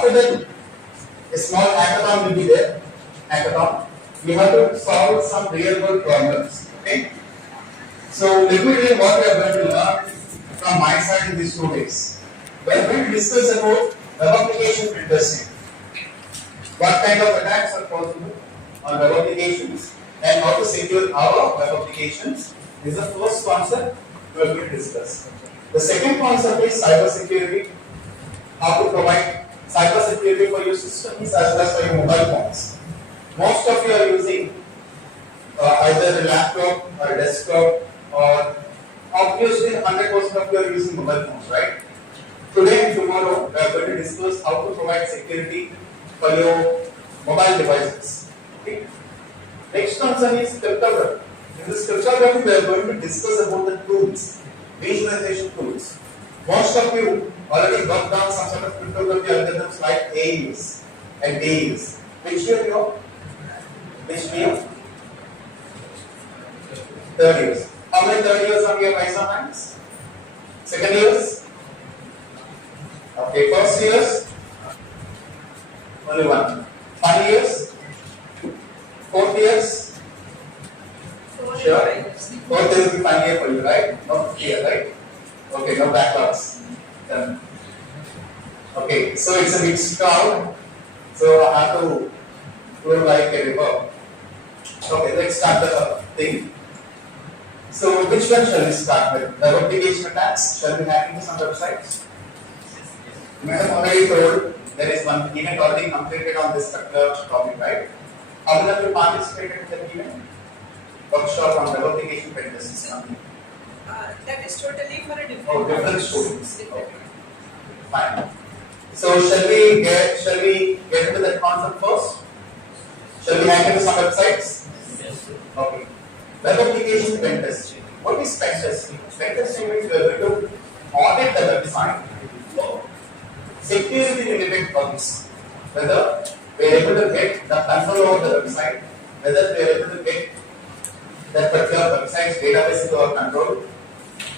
After that, a small hackathon will be there. Hackathon. We have to solve some real world problems. Okay. So let me tell you what we are going to learn from my side in these 2 days. We are going to discuss about web application testing. What kind of attacks are possible on web applications and how to secure our web applications is the first concept we are going to discuss. The second concept is cyber security. How to provide cyber security for your systems as well as for your mobile phones. Most of you are using either a laptop or a desktop, or obviously 100% of you are using mobile phones, right? Today and tomorrow we are going to discuss how to provide security for your mobile devices. Okay? Next concern is cryptography. In this cryptography we are going to discuss about the tools, visualization tools. Most of you already worked on some sort of cryptography algorithms like AES and DES. Which year you are? Which year? Third years. How many third years are here by some hands? Second years? Okay, first years? Only one. 5 years? 4 years? Sure? 4th year will be 5 years for you, right? Not 5 years, right? Okay, no backlogs. Done. Okay, so it's a mixed crowd. So I have to do like a river. Okay, let's start the thing. So which one shall we start with? Web application attacks? Shall we hack into some websites? Madam already told there is one event already completed on this particular topic, right? How many of you participated in the event? Workshop on web application pen testing. That is totally for a different. Oh, different students. Okay. Fine. So shall we get into that concept first? Shall we hack into some websites? Yes. Okay. Web application pen testing. What is pen testing? Pen testing means we are going to audit the website for security related bugs. Whether we are able to get the control over the website, whether we are able to get that particular website's database into our control,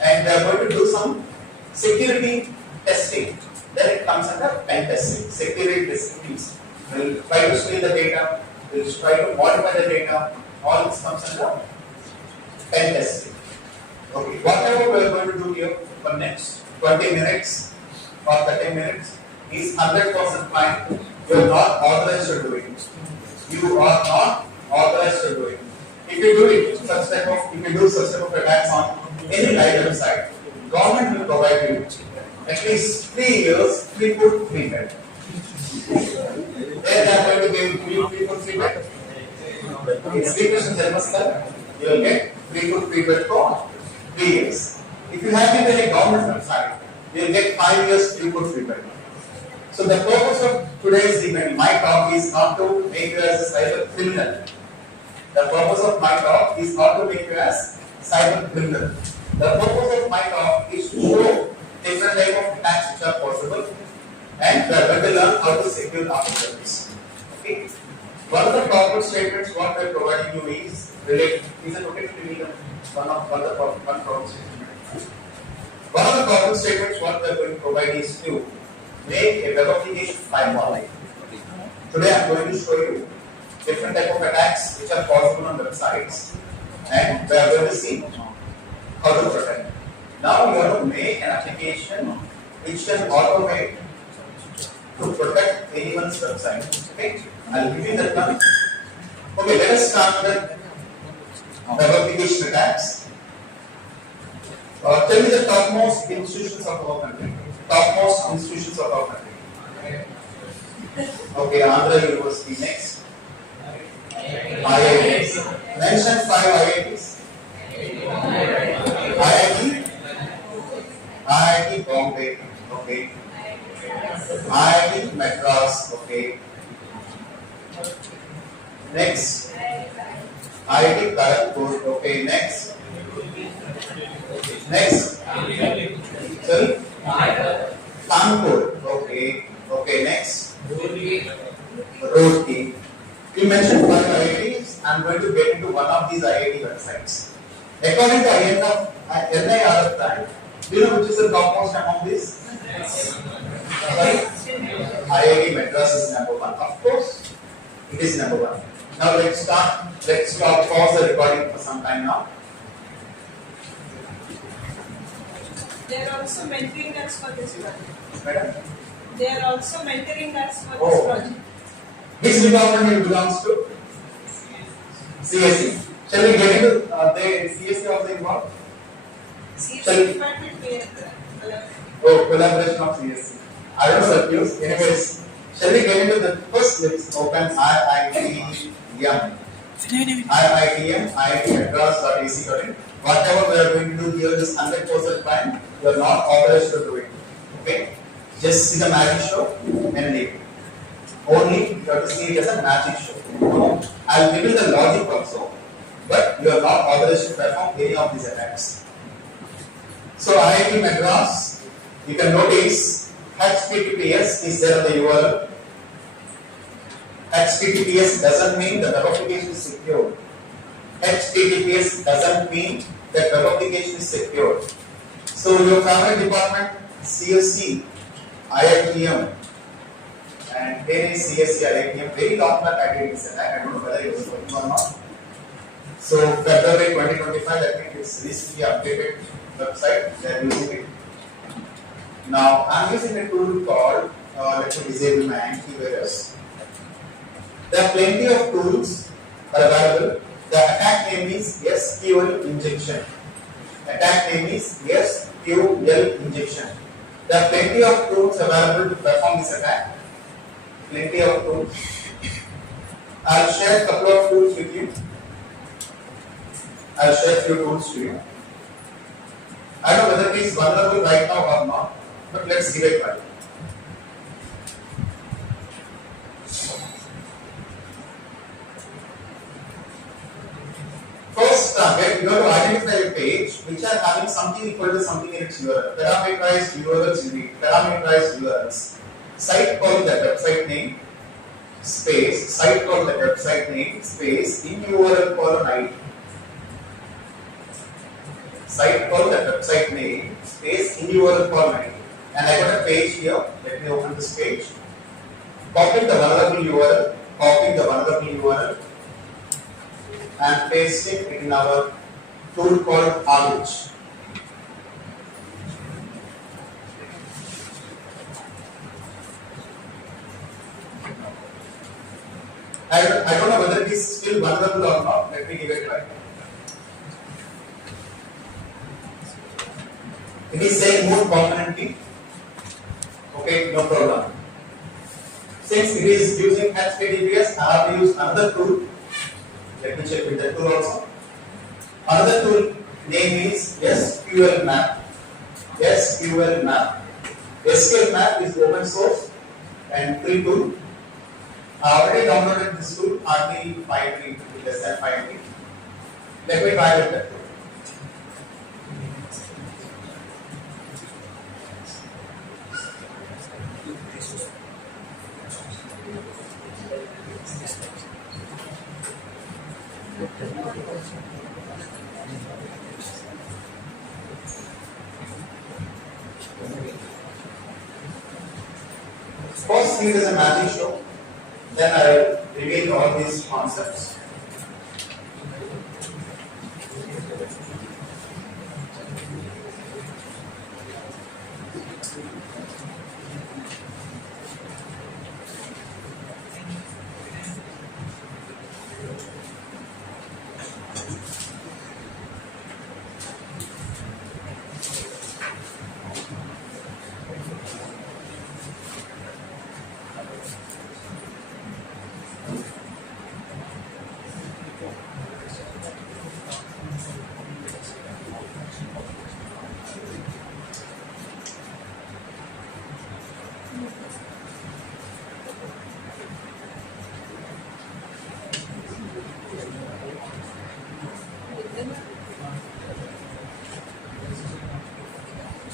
and we are going to do some security testing. Then it comes under pen testing. Security testing means we will try to steal the data, we will try to modify the data. All this comes under pen testing. Okay, whatever we are going to do here for next 20 minutes or 30 minutes is 100% fine. You are not authorized to do it. You are not authorized to do it. If you do it, if you do such type of attacks on any live website, government will provide you at least 3 years free food, free bed. They are going to give you free food, free bed. In Sri Krishna Janmasthal, you will get free food, free bed for 3 years. If you have been in a government website, you will get 5 years free food, free bed. So the purpose of today's event, my talk, is not to make you as a cyber criminal. The purpose of my talk is not to make you as cyber criminal. The purpose of my talk is to show different type of attacks which are possible, and we are going to learn how to secure our service. Okay. One of the corporate statements what we are providing you is related. Is it okay to read one corporate statement? One of the corporate statements what we are going to provide is to make a web application firewall. Today I am going to show you different type of attacks which are possible on websites, and we are going to see how to protect. Now you have to make an application which can automate to protect anyone's website. Okay, I'll give you that one. Okay, let us start with web application attacks. Tell me the topmost institutions of our country. Topmost institutions of our country. Okay, Andhra University next. IITs. Mention 5 IITs. IIT Bombay. Okay. IIT Madras. Okay. Next. IIT Kharagpur. Okay. Next. Sorry. Kanpur. Okay. Okay. Next. Roorkee. You mentioned 5 IITs. I am going to get into one of these IIT websites. According to NIRF time, do you know which is the topmost among these? IIT Madras is number one. Of course, it is number one. Now let's start. Let's stop. Pause the recording for some time now. They are also mentoring us for this project. Madam? They are also mentoring us for this Oh. project. Which department it belongs to? CSE. Shall we get into the CSE of the involved? CSE department we are Oh, collaboration of CSE. I don't know the views. Anyways, shall we get into the first? Let's open IITM. IIT Madras.ac.in. Whatever we are going to do here is 100% fine. You are not authorized to do it. Okay? Just see the magic show and leave. Only you have to see it as a magic show. I will give you the logic also, but you are not authorized to perform any of these attacks. So IIT Madras, you can notice HTTPS is there on the URL. HTTPS doesn't mean the web application is secure. HTTPS doesn't mean that web application is secure. So your favorite department, CSC, IITM, and here is CSC, IITM. Very long back I did this attack. I don't know whether it was working or not. So February 2025, I think it's recently updated website. They are using it. Now I'm using a tool called let me disable my antivirus. There are plenty of tools that are available. The attack name is SQL injection. Attack name is SQL injection. There are plenty of tools available to perform this attack. Plenty of tools. I'll share a couple of tools with you. I'll share a few tools to you. I don't know whether it is vulnerable right now or not, but let's give it a try. First target, you have to identify a page which are having something equal to something in its URL. Parameterized URLs you need. Parameterized URLs. Site called the website name, space, site called the website name, space, in URL colon ID. Site called the website name, space, in URL colon ID. And I got a page here. Let me open this page. Copy the vulnerable URL, copy the vulnerable URL, and paste it in our tool called Arch. I don't know whether it is still vulnerable or not. Let me give it a try. It is saying move component. Okay, no problem. Since it is using HTTPS, I have to use another tool. Let me check with that tool also. Another tool name is SQL Map. SQL Map. SQL Map is open source and free tool. I already downloaded this tool, hardly 5 MB, less than 5 MB. Let me try with that tool. First see it as a magic show, then I reveal all these concepts.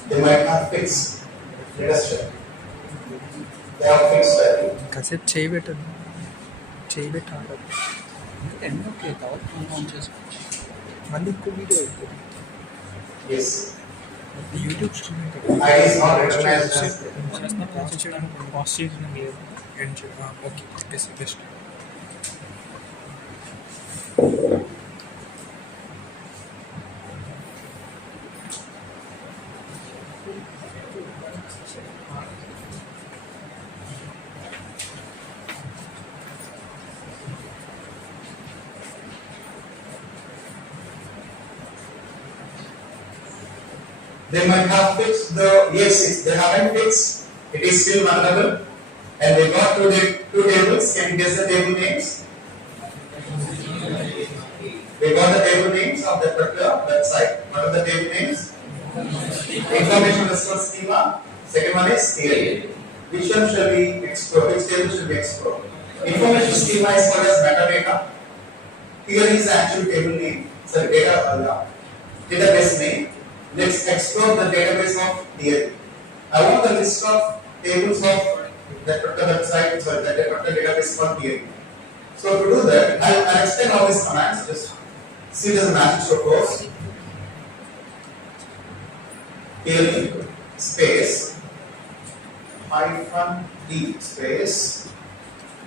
They might have fixed. Let us check. They have fixed value. కాసేపు చేయబెట్టదు చేయబెట్టాలి ఎన్నోకే తర్వాత on చేసుకోవచ్చు మళ్ళీ ఇంకో video అయిపోతుంది Yes. YouTube streaming ID is not recognized as చేయడానికి pass చేయడం లేదు end చేయడం okay best They might have fixed the yes, they haven't fixed. It is still vulnerable, and they got two tables. Can you guess the table names? They got the table names of that particular website. What are the table names? Information response schema. Second one is theory. Which one shall we explore? Which table should we explore? Information schema is called as metadata. Theory is the actual table name. Sorry, database name. Let's explore the database of theory. I want the list of tables of that particular website, sorry, that particular database called theory. So to do that, I'll extend all these commands. Just see it as a magic show course. Theory space -d space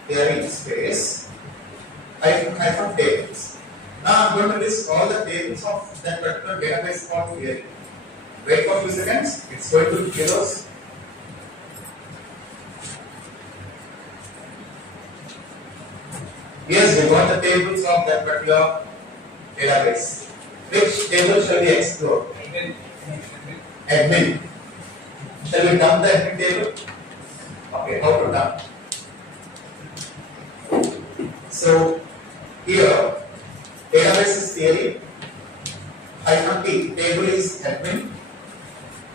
theory space hyphen tables. Now I'm going to list all the tables of that particular database called theory. Wait for a few seconds. It's going to give us. Yes, we got the tables of that particular database. Which table shall we explore? Admin. Shall we dump the admin table? Okay, how to dump? So here, database is theory. -t table is admin.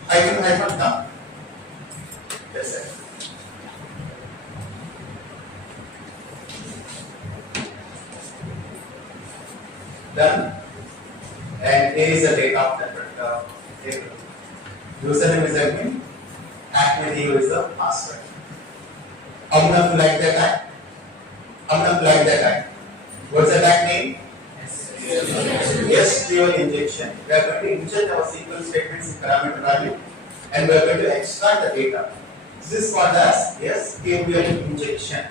Hyphen dump. That's it. Done. And here is the data of that table. Username is admin. Admin is the password. How many of you like that tag? How many of you like that tag? What's the tag name? SQL injection. We are going to inject our SQL statements in parameter value, and we are going to extract the data. This is called as SQL injection.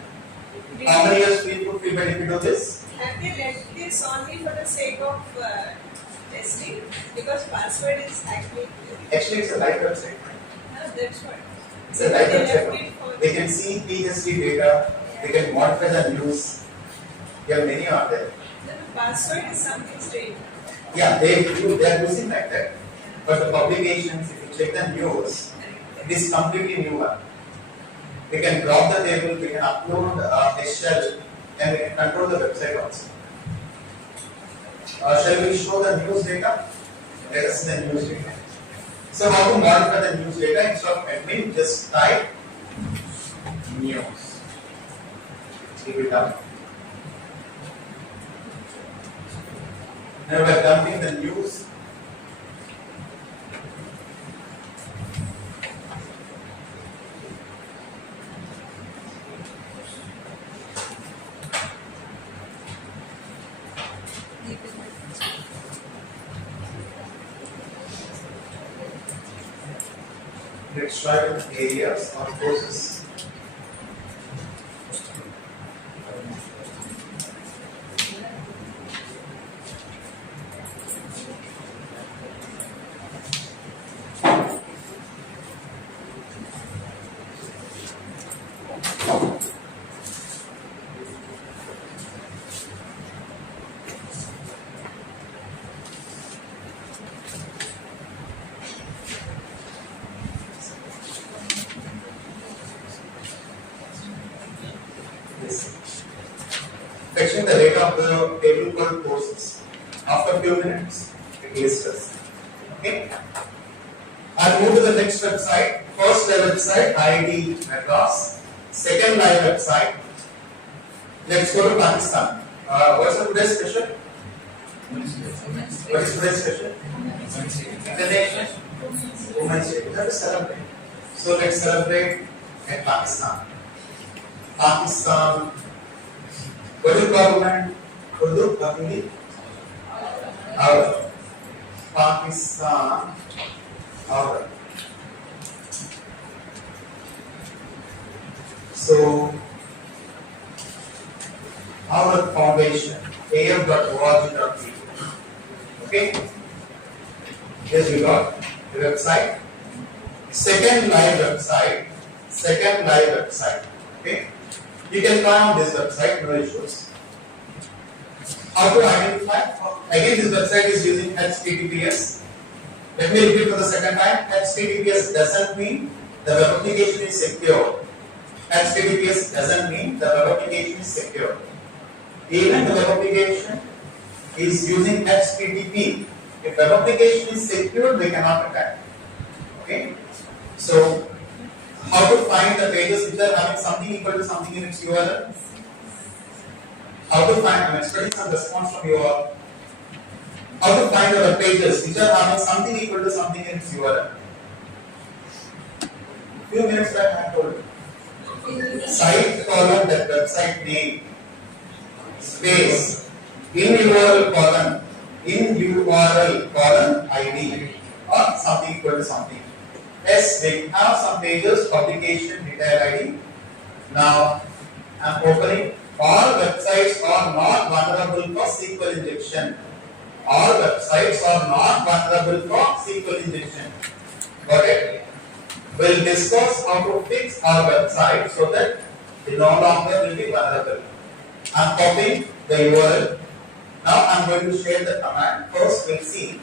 How many years we put feedback if we do this? Have they left this only for the sake of testing? Because password is active. Actually, it's a live website. That's what. It's a live They left website. it for. They can see PHP data. They can modify the news. There are many out there. The password is something strange. Yeah, they are using like that. But the publications, if you check the news, it is completely new one. We can drop the table, we can upload a shell, and we can control the website also. Shall we show the news data? Let us see the news data. So how to modify the news data? Instead of admin, just type news. Keep it down. Now we are dumping the news. Let's try with areas or courses. Fetching the data of the table called courses. After a few minutes, it lists us. Okay? I'll move to the next website. First live website, IIT Madras. Second live website. Let's go to Pakistan. What's the today's special? What is today's special? International Women's Day. We have to celebrate. So let's celebrate at Pakistan. Pakistan. What is government? Urdu, Hindi? Pakistan Alright. So our foundation af.org.pl. Okay. Yes, we got the website. Second live website. Okay. You can try on this website, no issues. How to identify? Again, this website is using HTTPS. Let me repeat for the second time. HTTPS doesn't mean the web application is secure. HTTPS doesn't mean the web application is secure. Even the web application is using HTTP. If web application is secure, we cannot attack. Okay? So, how to find the pages which are having something equal to something in its URL? How to find, I'm expecting some response from you all. How to find the web pages which are having something equal to something in its URL? Few minutes back I have told you. Site colon that website name space in URL colon ID or something equal to something. Yes, we have some pages, publication, detail ID. Now, I am opening. All websites are not vulnerable for SQL injection. All websites are not vulnerable for SQL injection. Got it? We'll discuss how to fix our website so that it no longer will be vulnerable. I am copying the URL. Now I am going to share the command. First, we'll see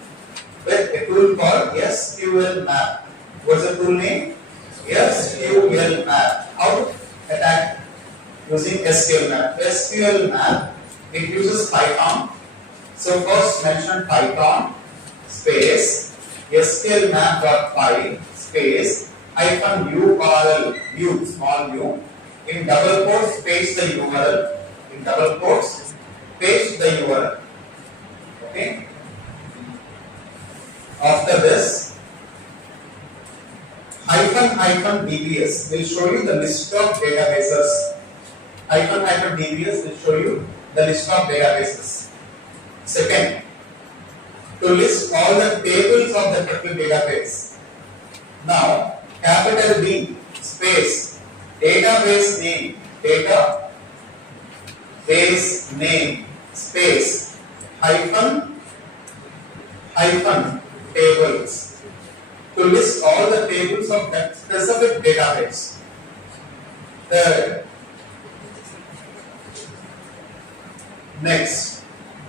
with a tool called SQL map. What's the tool name? SQL map. How to attack using SQL map? SQL map, it uses Python. So first mention Python space SQL map.py space hyphen URL u small u in double quotes paste the URL in double quotes paste the URL. Okay. After this hyphen DBS will show you the list of databases. Hyphen DBS will show you the list of databases. Second, to list all the tables of the particular database. Now, capital D space database name space hyphen tables. To list all the tables of that specific database. Third, next,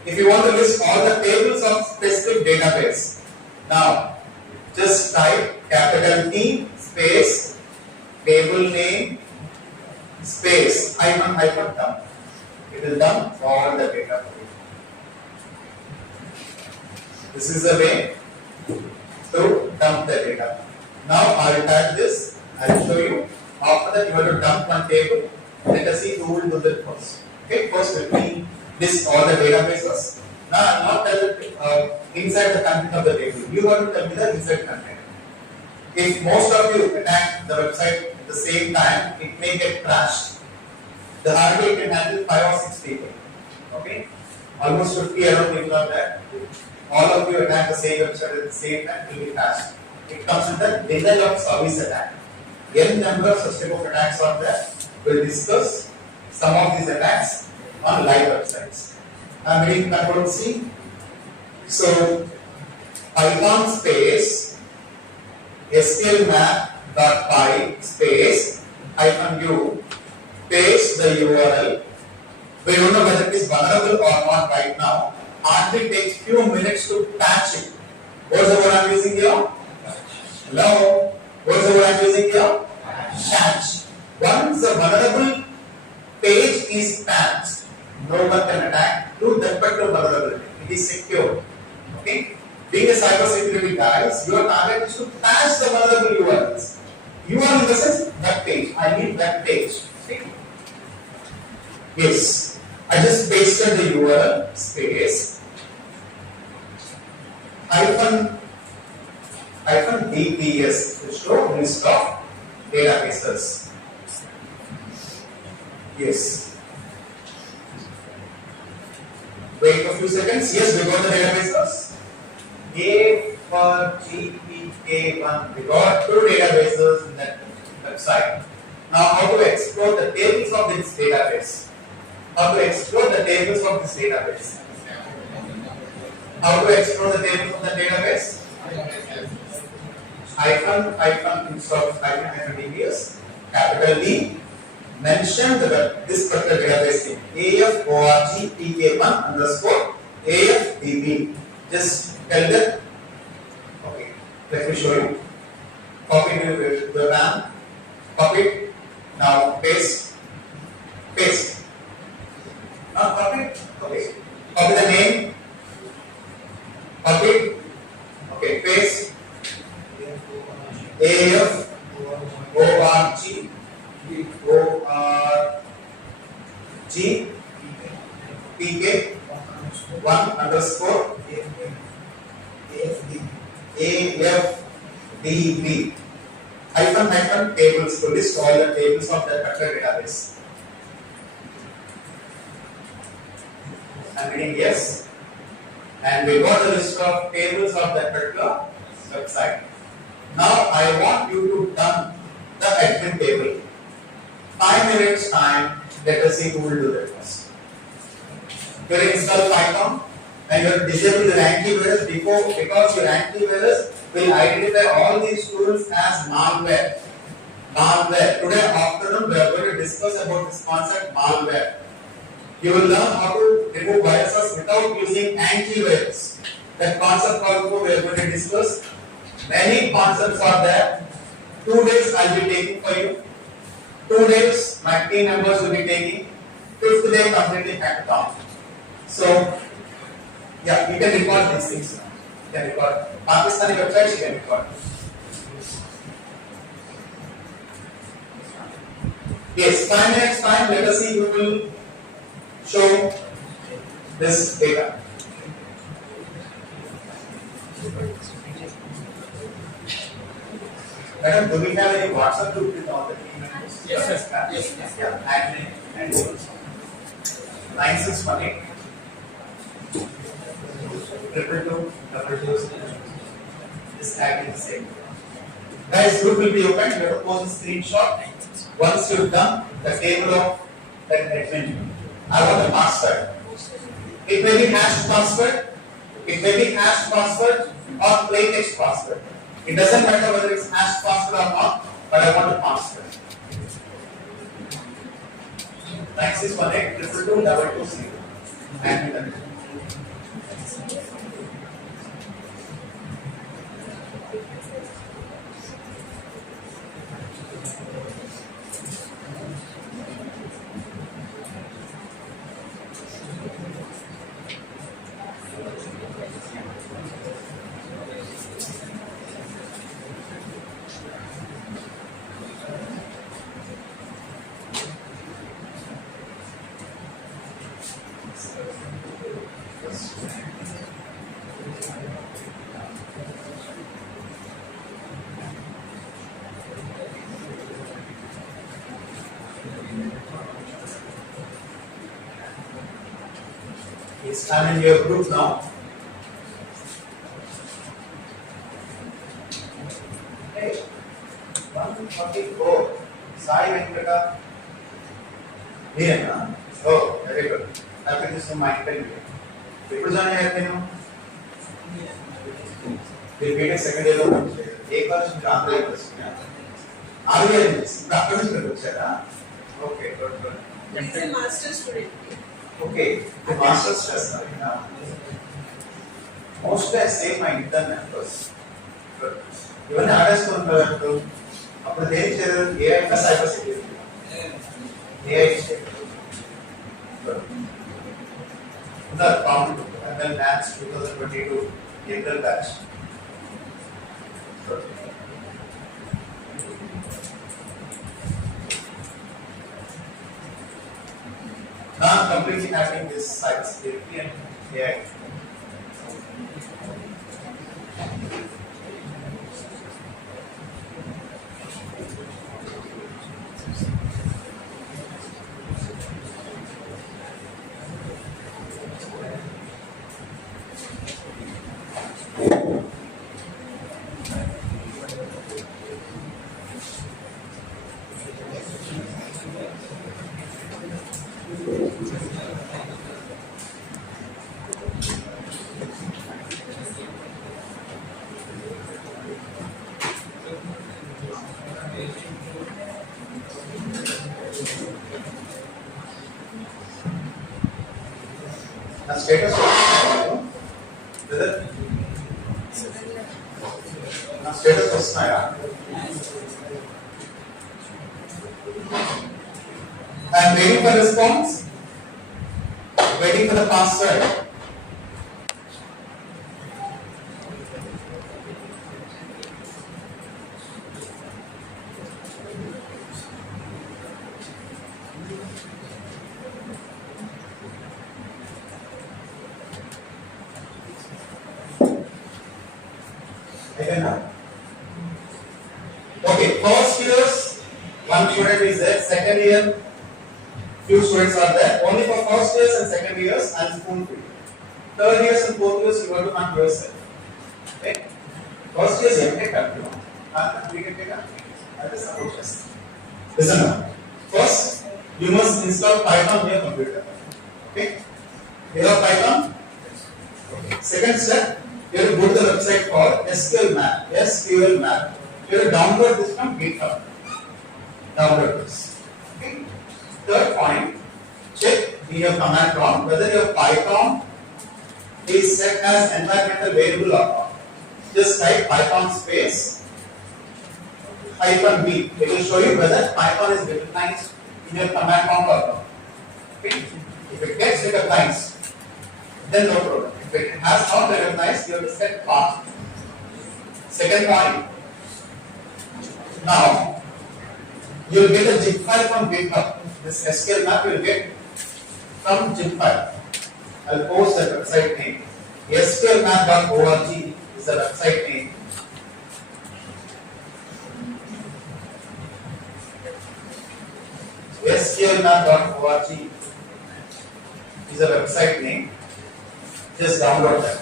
if you want to list all the tables of specific database, now just type capital T space table name space hyphen dump. It will dump all the data for you. This is the way to dump the data. Now I will type this, I will show you. After that you have to dump one table. Let us see who will do that first. Okay, first let me list all the databases. Now I will not tell it inside the content of the table. You have to tell me the inside content. If most of you attack the website at the same time, it may get crashed. The hardware can handle 5 or 6 people. Okay, almost 50 around people are there. All of you attack the same website at the same time, it will be crashed. It comes under denial of service attack. N number of such type of attacks are there. We will discuss some of these attacks on live websites. I am reading Control C. So, Python space SQL map.py space -u paste the URL. We don't know whether it is vulnerable or not right now. Hardly takes few minutes to patch it. What's the word I am using here? Hello? What's the word I am using here? Patch. Once the vulnerable page is patched, no one can attack to that particular vulnerability. It is secure. Okay? Being a cybersecurity guys, your target is to patch the vulnerable URLs. URL in the sense web page. I need web page. Okay? Yes. I just pasted the URL space hyphen DBS to show list of databases. Yes. Wait a few seconds. Yes, we got the databases. A for GP K1. We got 2 databases in that website. Now, how to explore the tables of this database? How to explore the tables of this database? How to explore the tables of the database? Hyphen instead of hyphen DBS, capital D. Mention this particular database name AFORGPK1 underscore AFDB. Just tell them. Okay, let me show you. Copy the RAM. Copy it. Now paste. Paste. Now copy. Okay. Copy the name. Copy it. Okay. Paste. AFORG. PK 1 underscore AFDB hyphen tables to list all the tables of that particular database. I'm reading yes, and we got the list of tables of that particular website. Now I want you to dump the admin table. 5 minutes time, let us see who will do that first. You will install Python and you will disable your antivirus because your antivirus will identify all these tools as malware. Malware. Today afternoon we are going to discuss about this concept malware. You will learn how to remove viruses without using antivirus. That concept also we are going to discuss. Many concepts are there. 2 days I will be taking for you. 2 days my team members will be taking. 5th day completely hackathon. So yeah, you can record these things. You can record. Pakistani websites you can record. Yes, 5 minutes time. Let us see who will show this data. Madam, do we have any WhatsApp group with all the team members? Yes, sir. Yes. Yeah, and 9618 222 This tag is the same. Guys, group will be open. You have to post a screenshot. Once you've done the table of that admin, I want a password. It may be hash password, it may be hash password or plain text password. It doesn't matter whether it's hash password or not, but I want a password. 9618 222 and I'm in your group now. Hey, 144. Sai Venkata. Here, oh, very good. I'll put this in my pen. People join here, they made a second year of एक वर्ष में आंध्र एक वर्ष में आ गया है doctor भी कर सकता है okay good He's a master student. Okay, the master's stress now. Mostly I save my internet first. Even hardest one to अपने देश के AI का cyber security. AI the found and then match 2022 April batch. Now I'm completely having this cyber security and AI. Now status brother. Now status వస్తున్నాయా? I am waiting for response. Waiting for the password. Okay, first years, one student is there. Second year, few students are there. Only for first years and second years, and spoon feed. Third years and fourth years, you have to hunt yourself. Okay? First years, you have to take up. We can take up. That is the process. Listen now. First, you must install Python on your computer. Okay? You have Python? Okay. Second step, you have to go to the website called SQL Map. SQL Map. You have to download this from GitHub. Download this. Okay? Third point, check in your command prompt whether your Python is set as environmental variable or not. Just type Python space -b. It will show you whether Python is recognized in your command prompt or not. Okay? If it gets recognized, then no problem. If it has not recognized, you have to set path. Second point, now you will get a zip file from GitHub. This SQL map you will get from zip file. I will post the website name. sqlmap.org is the website name. sqlmap.org is the website name. Just download that.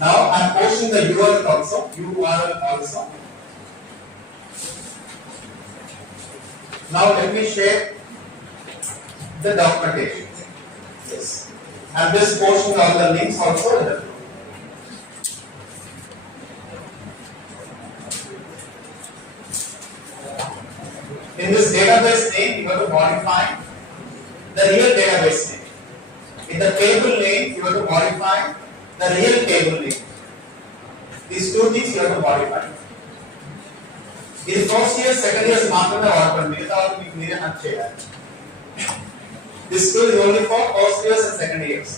Now I am posting the URL also. Now let me share the documentation. Yes. I am just posting all the links also in the group. In this database name, you have to modify the real database name. In the table name, you have to modify the real table name. These two things you have to modify. In first year, second year, మాత్రమే వాడకండి. మిగతా మీకు మీరే hack చేయాలి. This tool is only for first years and second years.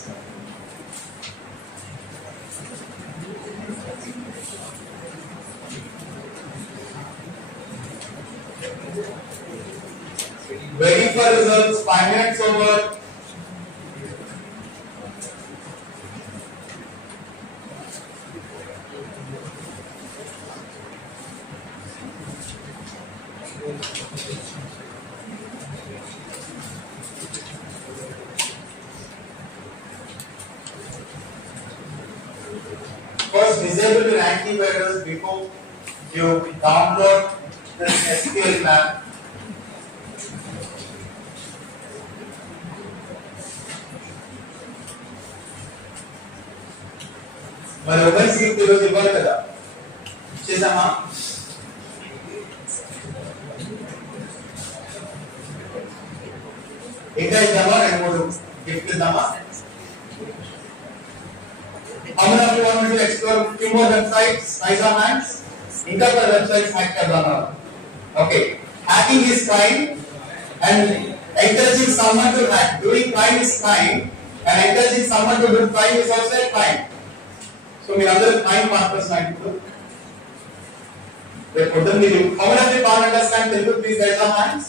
Waiting for results. 5 minutes over. First, disable your antivirus before you download this SQL map. మరి open script ఈరోజు ఇవ్వాలి కదా, చేద్దామా? ఇంకా ఇద్దామా? 2-3 gift ఇద్దామా? How many of you want me to explore few more websites? Raise your hands. ఇంకా కొన్ని websites hack చేద్దామా? Okay. Hacking is crime and encouraging someone to hack. Doing crime is crime and encouraging someone to do crime is also a crime. So మీరందరూ crime partners నాకు ఇప్పుడు. How many of you can't understand Telugu? Please raise your hands.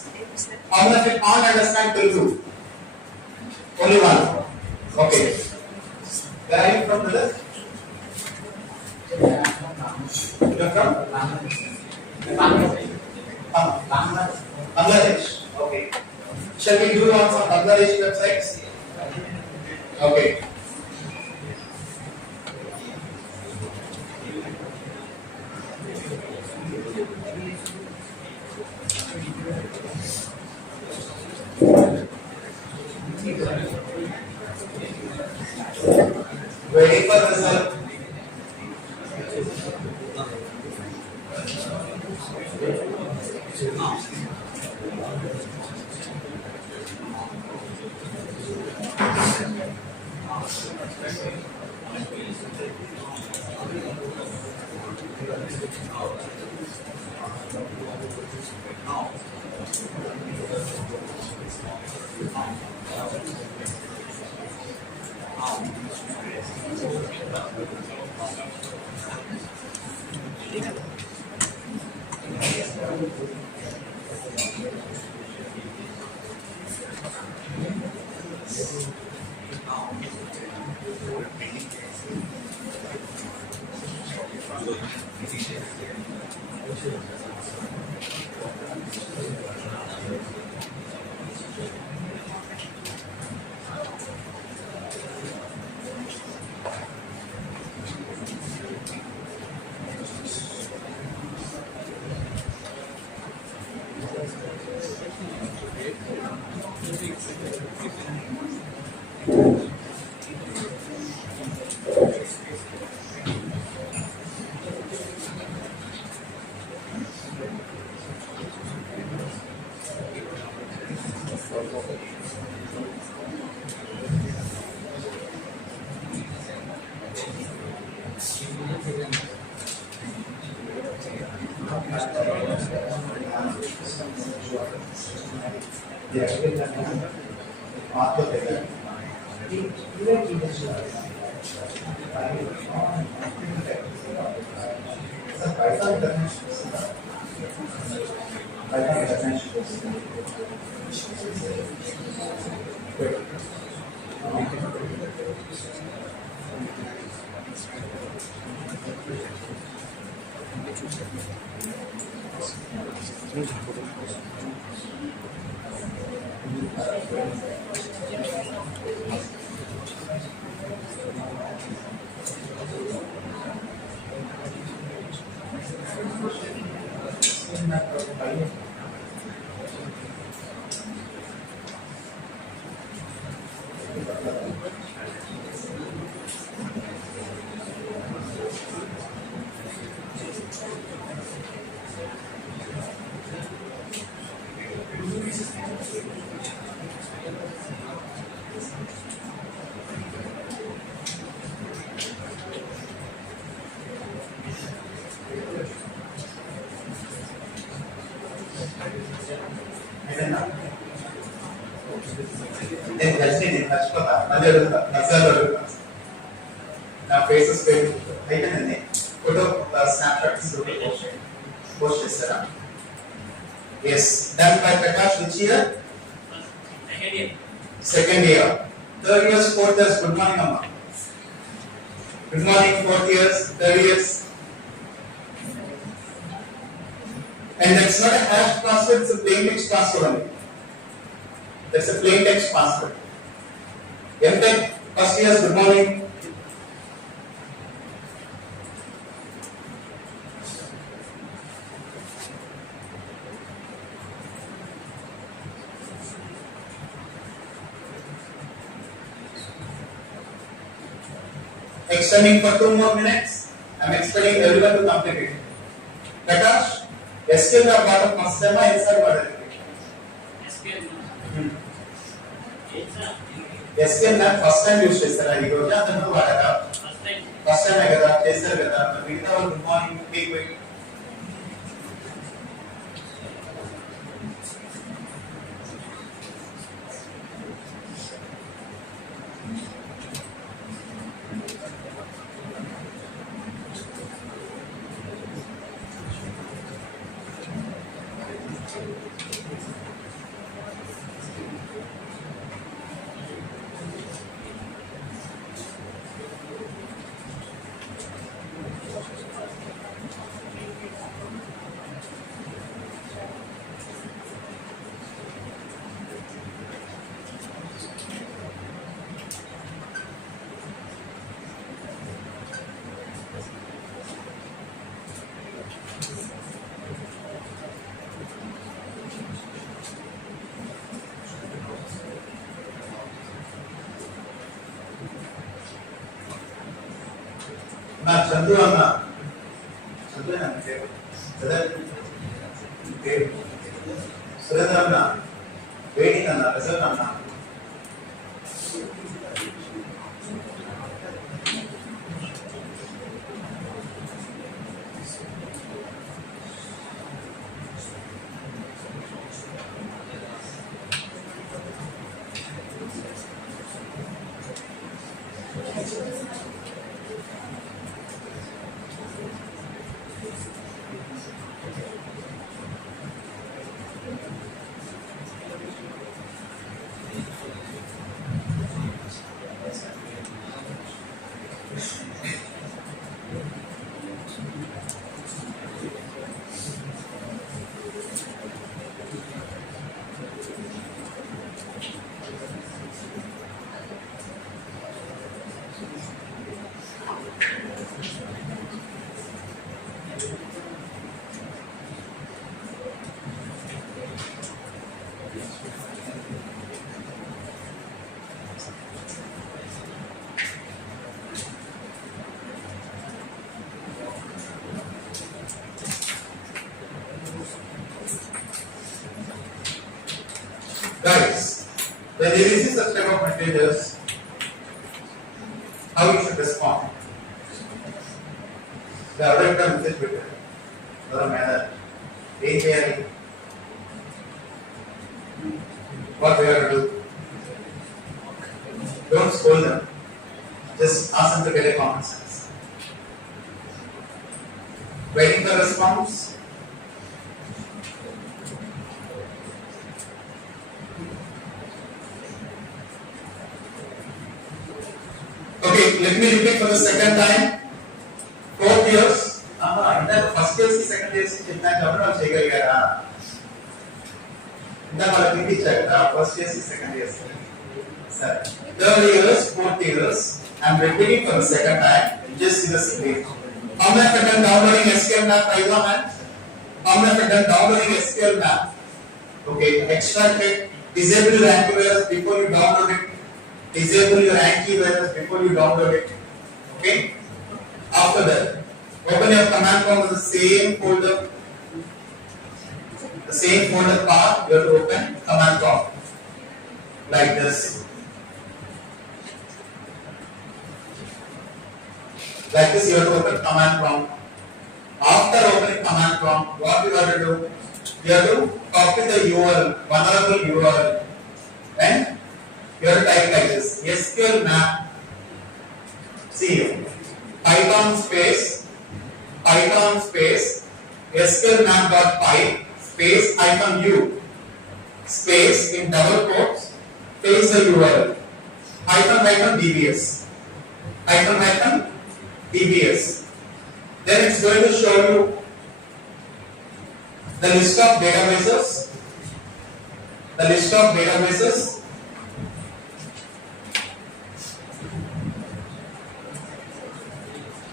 How many of you can't understand Telugu? Only one. Okay. Where are you from, brother? You are from? Bangladesh. Okay. Shall we do on some Bangladeshi websites? Okay. Waiting for result. నేను కలిసి నేను మర్చిపోతా మళ్ళీ అడుగుతా నచ్చాలు అడుగుతా నా ఫేసెస్ అయిపోయిందండి photo snapshot post చేస్తారా yes done by Prakash which year second year third years fourth years good morning అమ్మా good morning fourth years third years and that's not a hash password, it's a plain text password only. That's a plain text password. MTech first years, good morning. Extending for 2 more minutes. I'm expecting everyone to complete it. Prakash, SQL का part of first time है sir वाले SQL ना first time use చేస్తారా ఈ రోజు అతను వాడక first time కదా చేస్తారు కదా మిగతా వాళ్ళు good morning take wait Chandru Anna. Chandru Anna. Surendra Anna. Waiting Anna. Result Anna. Guys, when you receive such type of messages, how you should respond? The other message better, other manner. What we have to do? Don't scold them. Just ask them to get a common sense. Waiting for response. Okay, let me repeat for the second time. 4 years. First year की second year से कितना cover और check करेगा? इंदा वाला कितनी check? First year से second year से. Sir, 3rd years, 4th years. I'm repeating for the second time. Just see the screen. How many have done downloading SQL map? Raise your hand. How many have done downloading SQL map? Okay, extract it. Disable your antivirus before you download it. Disable your antivirus before you download it. Okay? After that, open your command prompt with the same folder. The same folder path, you have to open command prompt. Like this. Like this, you have to open command prompt. After opening command prompt, what you have to do? You have to copy the URL, vulnerable URL. And you have to type like this: SQL map. See, Python space SQL map.py space -u space in double quotes space the URL -dbs -dbs. Then it's going to show you the list of databases.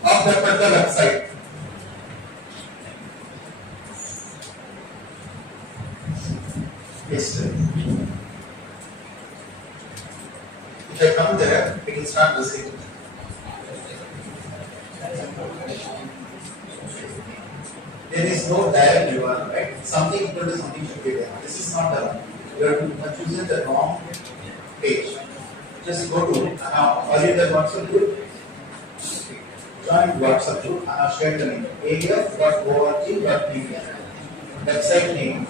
Of that particular website. Yes, sir. If I come there, it will start listening. There is no direct URL, right? Something equal to something should be there. This is not the one. You are choosing the wrong page. Just go to earlier that WhatsApp group. Join WhatsApp group. I have shared the name af.org.pdf. Website name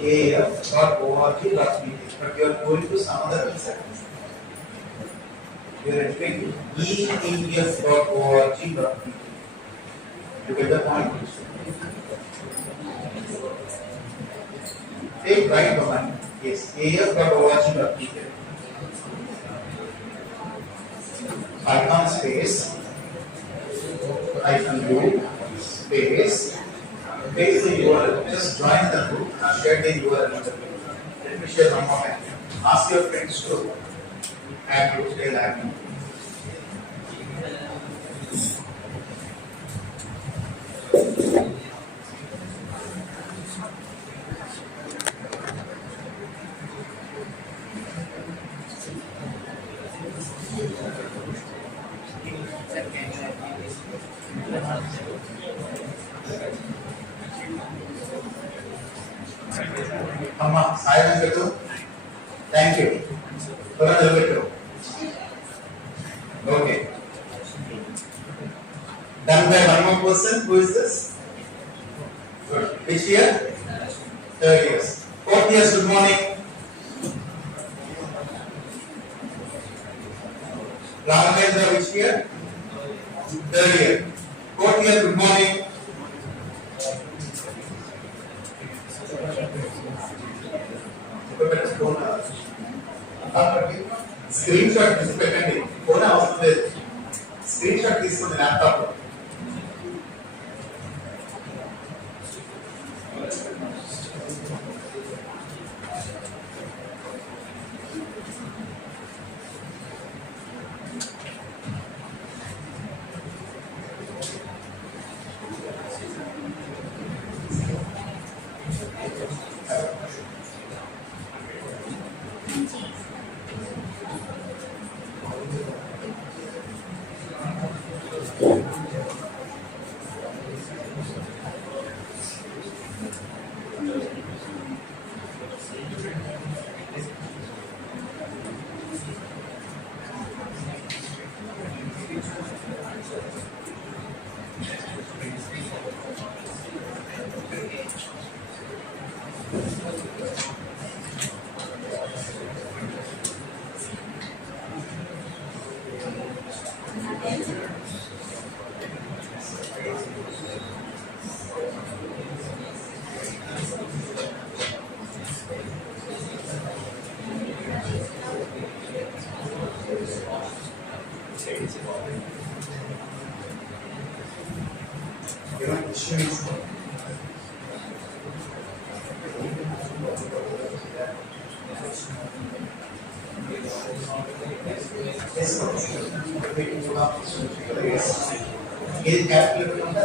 af.org.pdf. But you are going to some other website. You are entering eef.org.pdf. You get the point? Take right domain. Yes, af.org.pdf. Python space -u space paste the URL. Just join the group and share the URL in the group. Let me share one more time. Ask your friends to add group. They'll add me. అమ్మా సాయం పెట్టు. Thank you. త్వరగా నిలబెట్టు. Okay. Done by one more person. Who is this? Good. Which year? Third years. Fourth years. Good morning. Raghvendra, which year? Third year. Fourth year. Good morning. Screen shot తీసి పెట్టండి. Phone అవసరం లేదు. Screen shot తీసుకుంది laptop లో. ఇది calculator ఉందా?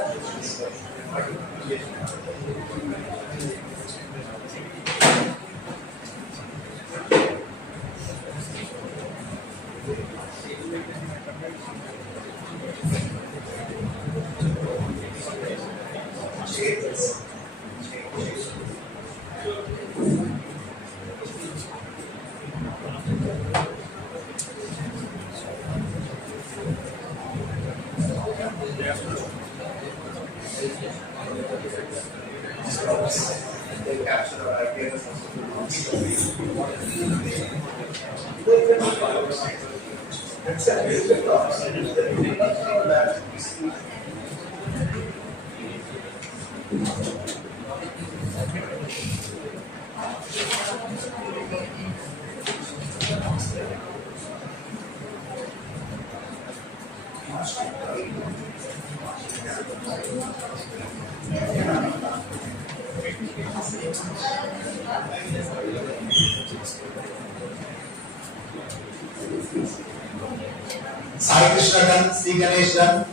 Sai Krishna done, C Ganesh done.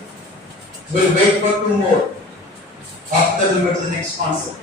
We'll wait for 2 more. After that, we'll go to the next concept.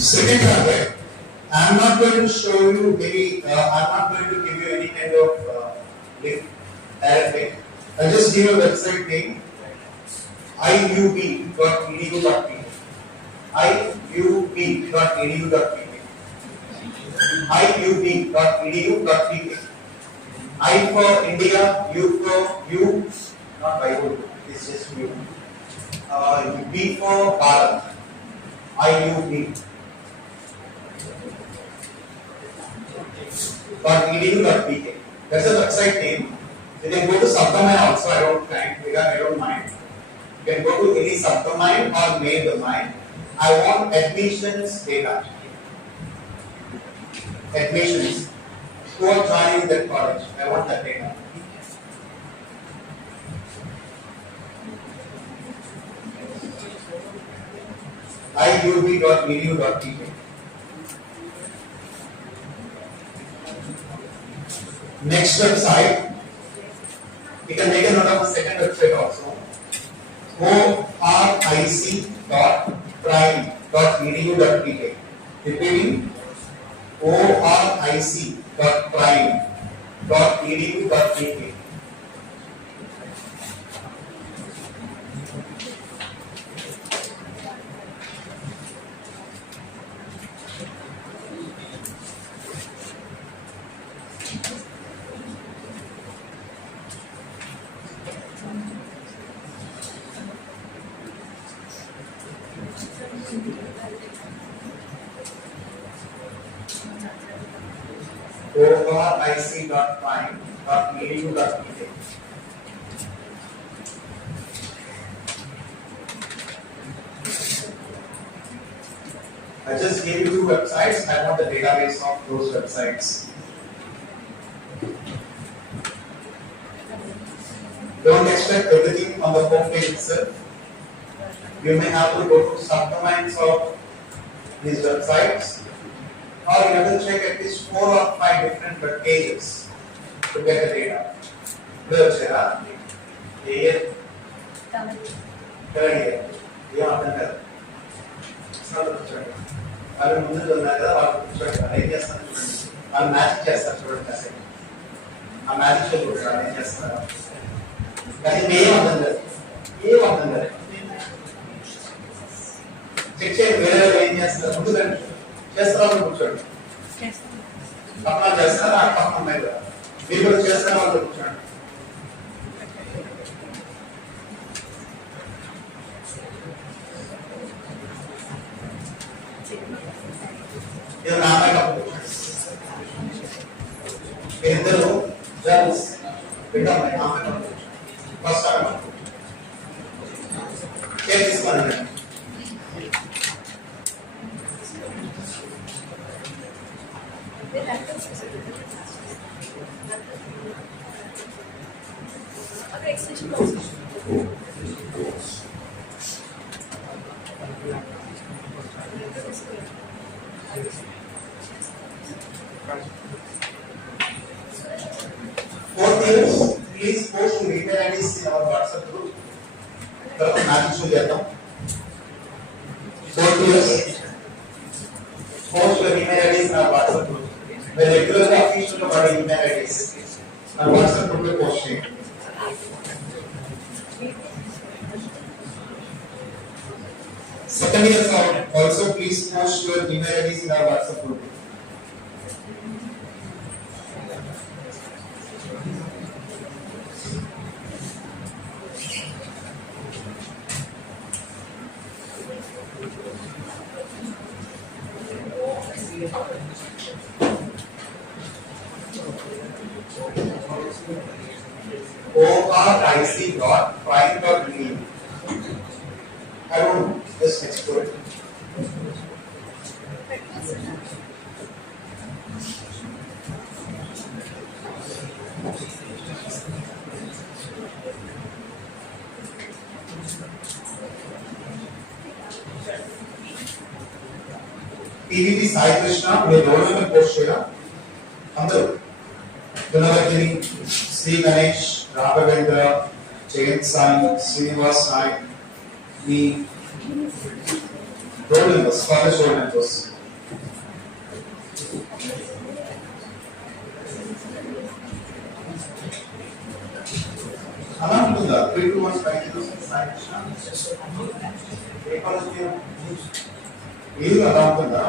Second target, I am not going to show you any, I am not going to give you any kind of link, direct link. I'll just give you a website name, iub.edu.pk. iub.edu.pk. iub.edu.pk. I for India, U for U, not Bible, it's just U. B for Bharat, IUB. .edu.pk. That's a website name. You can go to subdomain also. I don't mind. You can go to any subdomain or main domain. I want admissions data. Admissions. Who are joining that college? I want that data. iub.edu.pk. Next website, you can make a note of the second website also. oric.prime.edu.pk. Repeating, oric.prime.edu.pk. oric.prime.edu.pk. I just gave you two websites. I want the database of those websites. Don't expect everything on the home page itself. You may have to go to subdomains of these websites, or you have to check at least 4 or 5 different web pages to get the data. Third year. Yeah, it's not a picture. I will move to another picture. I just I'll match just a short message. I'm matching the picture. I just that's name of the check చేయండి వేరే ఏం చేస్తారు ముందు చేస్తారా కూర్చోండి పక్కన చేస్తారా పక్కన ఉన్నాయి కదా మీరు కూడా చేస్తారా వాళ్ళు కూర్చోండి ఇది నా అమ్మాయి కప్పు ఇద్దరు జర్నల్స్ పెట్టాలి నా అమ్మాయి కప్పు ఫస్ట్ కేర్ తీసుకోండి Fourth years, please post your email IDs in our WhatsApp group. Now, fourth years, post your email IDs in our WhatsApp group. The regular official of our email IDs and WhatsApp group will post it. Second year also please post your email IDs in our WhatsApp group. prime dot mean. I don't know. Just explore it. PVP Sai Krishna, మీరు roll number post చేయరా అందరూ దునగతిని శ్రీ గణేష్ రాఘవేంద్ర జయంత్ సాయి శ్రీనివాస్ నాయక్ మీ roll numbers college roll numbers అలా ఉంటుందా 321 సాయి కృష్ణ ఏ college ఇది అలా ఉంటుందా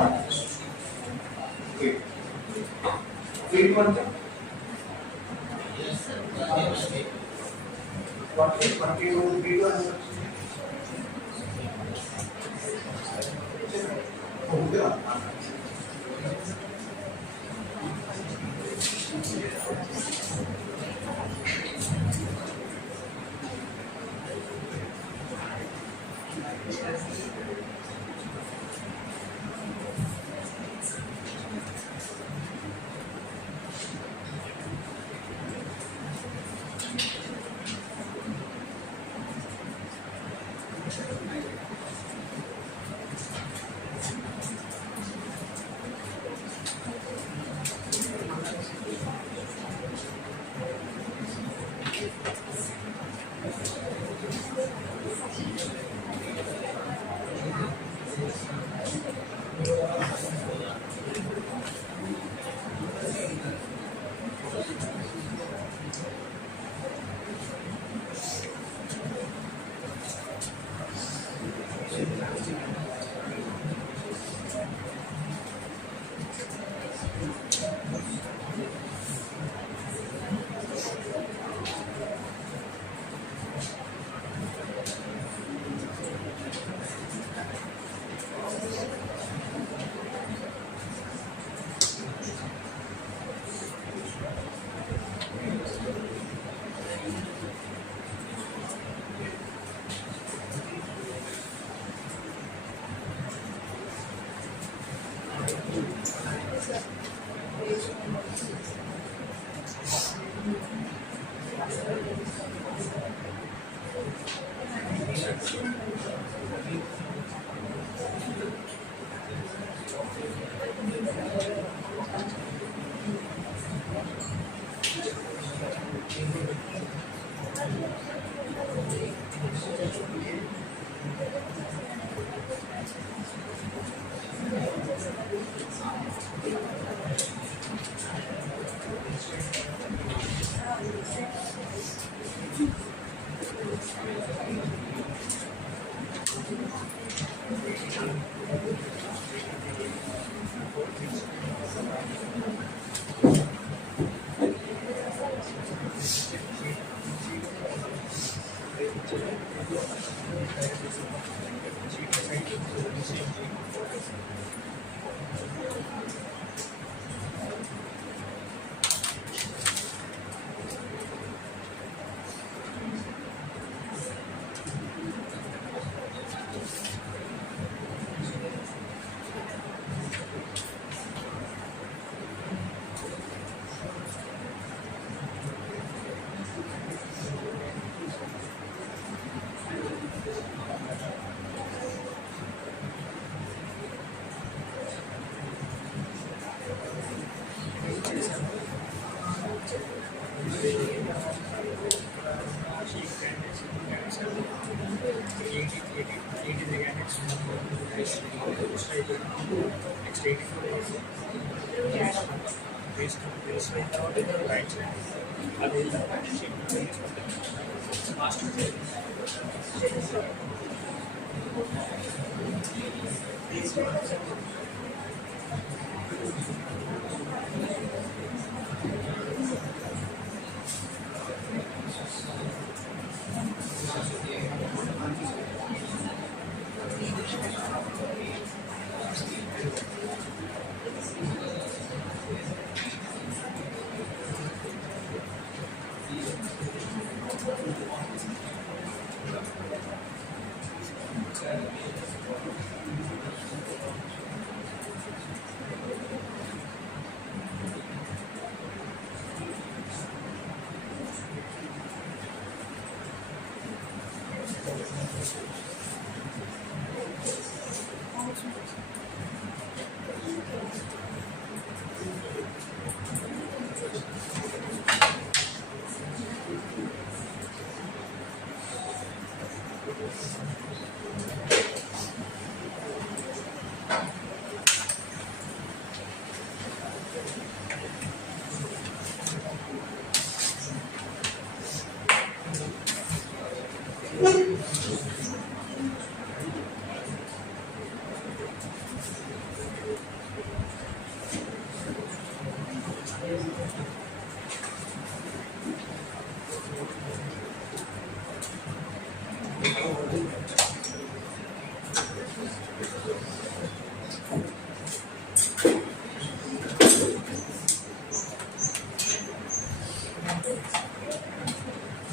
frequent 20 video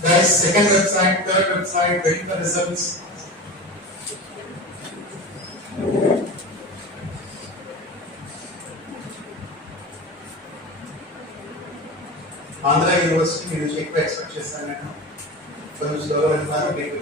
Guys, second website, third website, waiting for results. Andhra University, మీరు ఎక్కువ ఎక్స్పెక్ట్ చేస్తాను నేను కొంచెం స్లోగా వెళ్తాను మీకు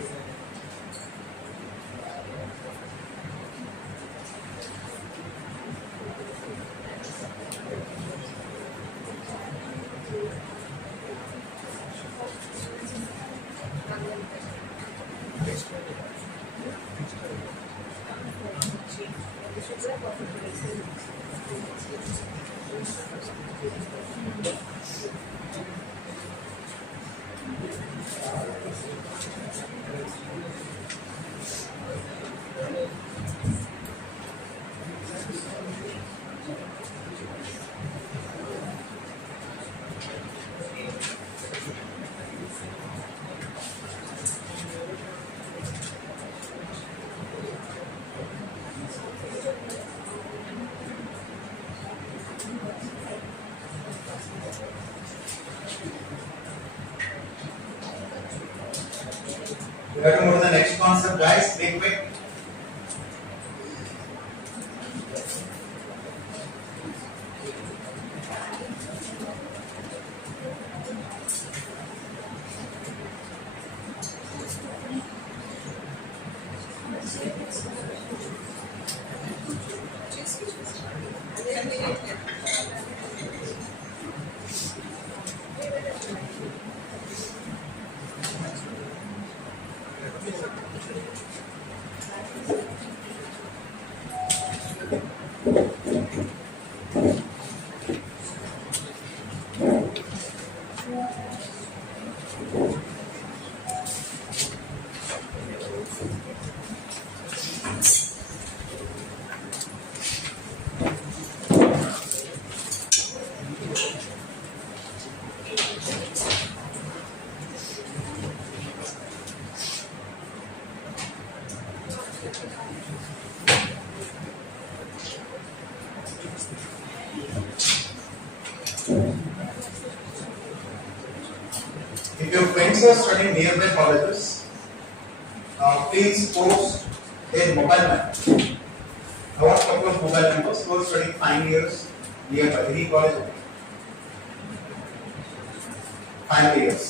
We have to move to the next concept, guys. Be quick. If your friends are studying nearby colleges, please post their mobile number. I want a couple of mobile numbers who are studying 5 years nearby any college. 5 years.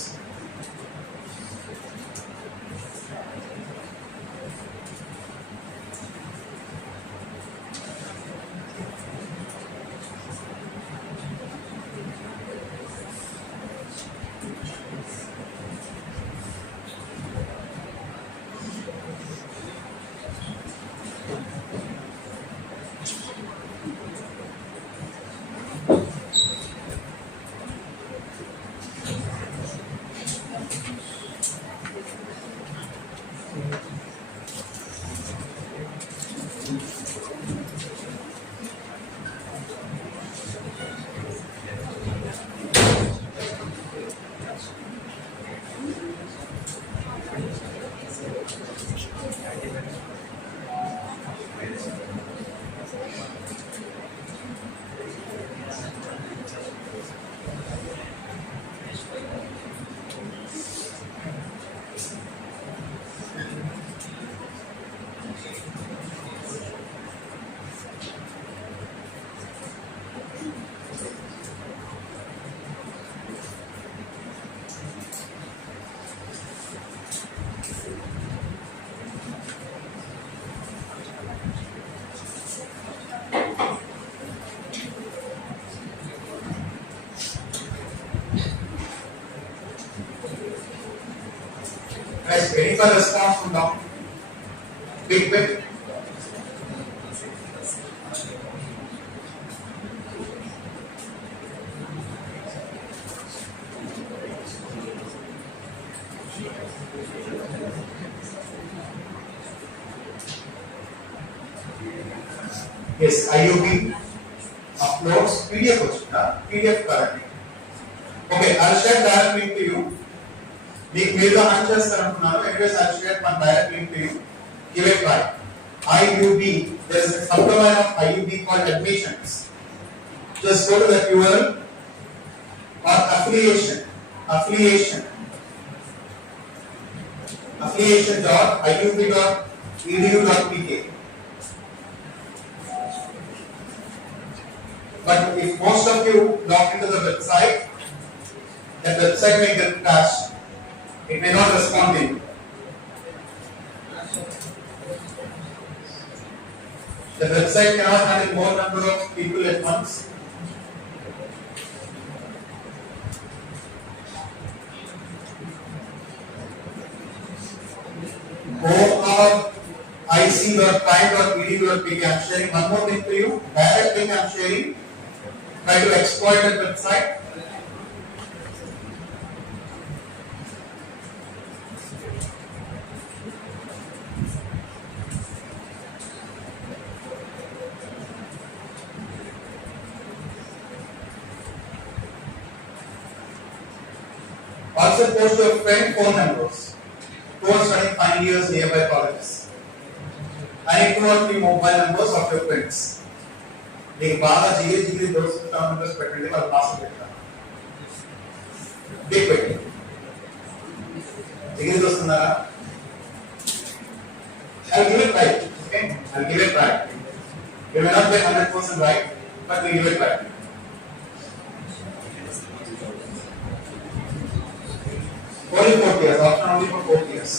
Guys, waiting for response from down. Quick. Yes, IUB uploads PDF question, PDF currently. Okay, I'll share direct link to you. మీరు on చేస్తారనుకున్నారు. Anyways, I'll share one direct link to you. Give it a try. IUB, there is a subdomain of IUB called admissions. Just go to that URL or affiliation.iub.edu.pk. But if most of you log into the website, that website may get crashed. It may not respond to you. The website cannot handle more number of people at once. oric.prime.edu.pk. I am sharing one more link to you. Direct link I am sharing. Try to exploit that website. Also post your friend phone numbers. Who are studying final years nearby colleges. I need 2 or 3 mobile numbers of your friends. మీకు బాగా జిగి దోస్తు phone numbers పెట్టండి, వాళ్ళు pass పెట్టారు. Big పెట్టి జిగి దోస్తున్నారా? I'll give it right. Okay? I'll give it right. You may not get 100% right, but we give it right. Only 4 years, option only for 4 years.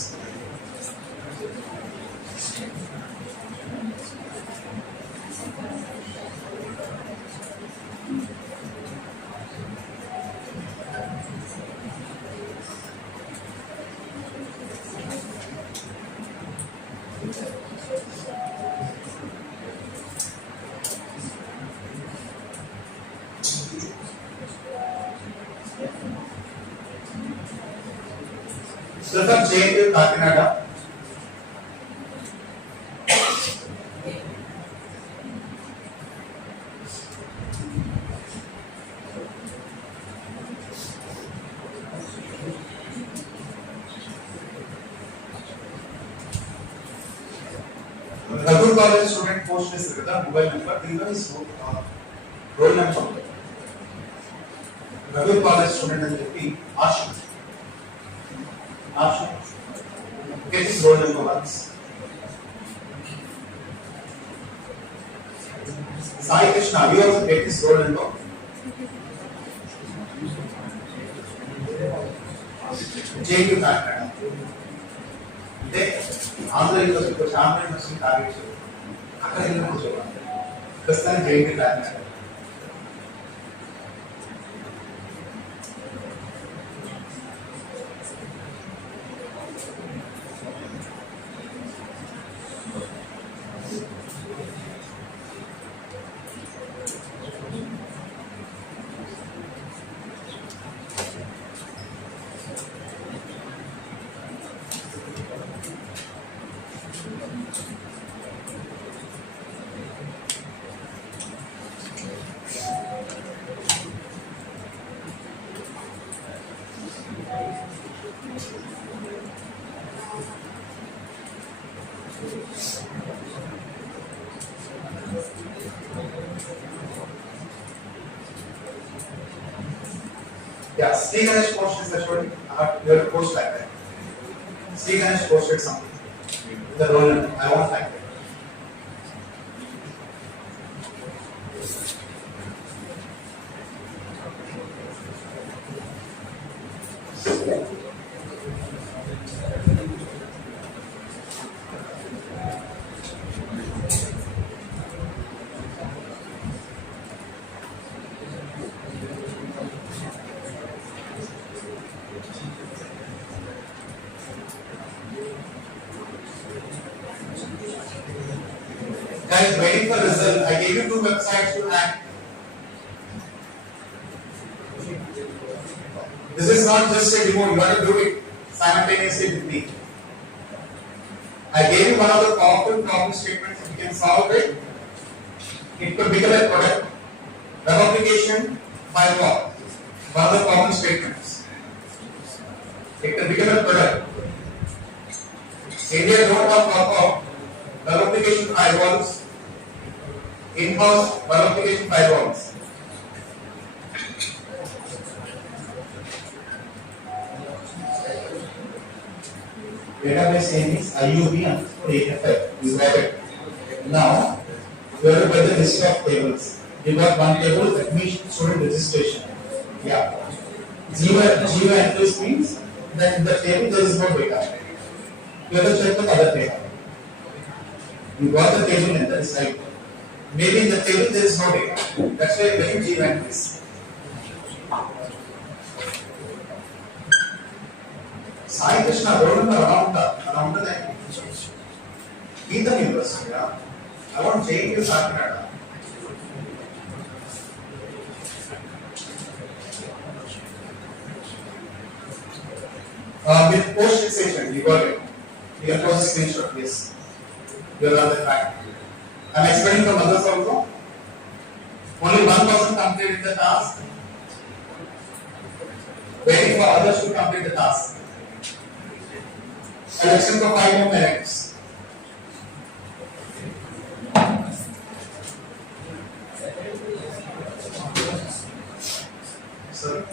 So from JNU Kakinada, Raghu College student post is the mobile number, is roll number. Raghu College student and Ashik. Get this roll number once. Sai Krishna, you also get this roll number. JQ Canada. అంటే Andhra university Andhra university targets అక్కడ చూడాలి. ప్రస్తుతానికి JQ Canada. Yeah, Sri Ganesh posted the showing. You have to post like that. Sri Ganesh posted something. The roll number. I want like that. Guys, waiting for result. I gave you 2 websites to hack. This is not just a demo, you have to do it simultaneously with me. I gave you one of the powerful problem statements. If you can solve it, it could become a product. Web application, firewall. One of the problem statements. It can become a product. India don't have proper web application firewalls. In-house web application firewalls. Database name is IUB_AFF. You have it. Now, you have to get the list of tables. You got one table, admission, student registration. Yeah. Zero entries means that in the table there is no data. You have to check with other data. You got the table and that is right. Maybe in the table there is no data. That's why you get zero entries. Sai Krishna wrote around the Geetham University. I want to change this Sakinada. With post fixation, you got it. You can post a screenshot, yes. You are on the track. I am explaining from others also. Only one person completed the task. Waiting for others to complete the task. Selection for 5 more minutes. Sir.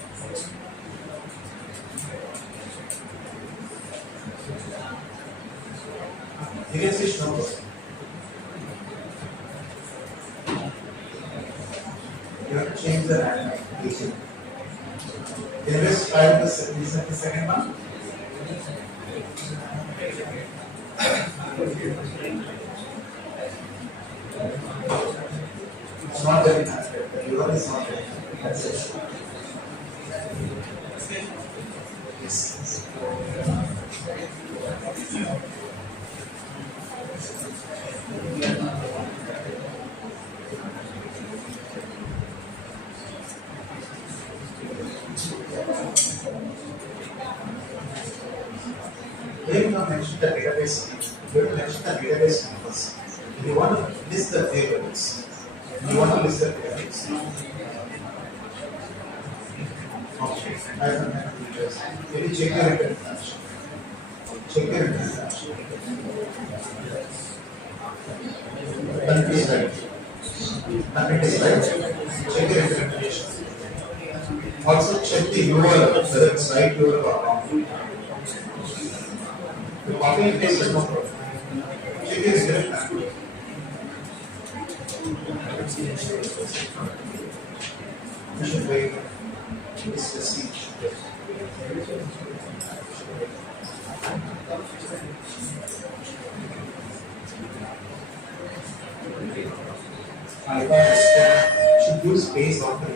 You can switch number. You have to change the application. Can you just try the second one? It's not very nice. The URL is not very nice. Yes. Here you have mentioned the database name. You have to mention the database name first. If you want to list the tables, you want to list the tables. Okay. I don't have to do this. Maybe check your written transaction. Check your written transaction. Content is right. Content is right. Check your interpretation. Also check the URL, whether it's right URL or wrong. The copy and paste is no problem. Check your interpretation. You should wait. It's the siege. I should use space after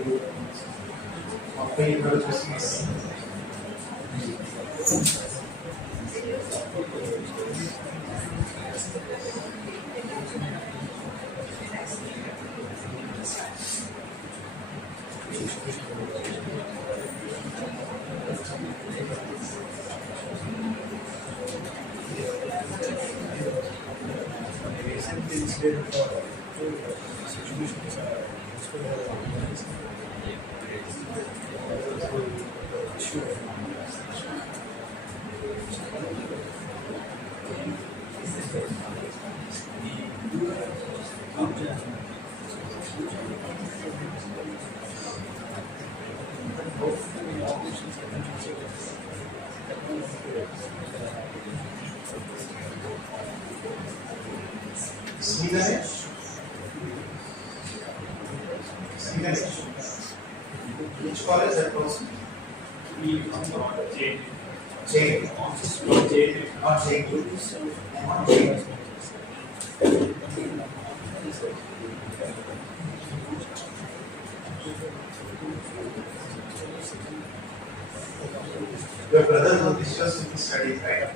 you go to space. Which college that was? J. Not J2. Not J. Your brothers or sisters will be studying, right?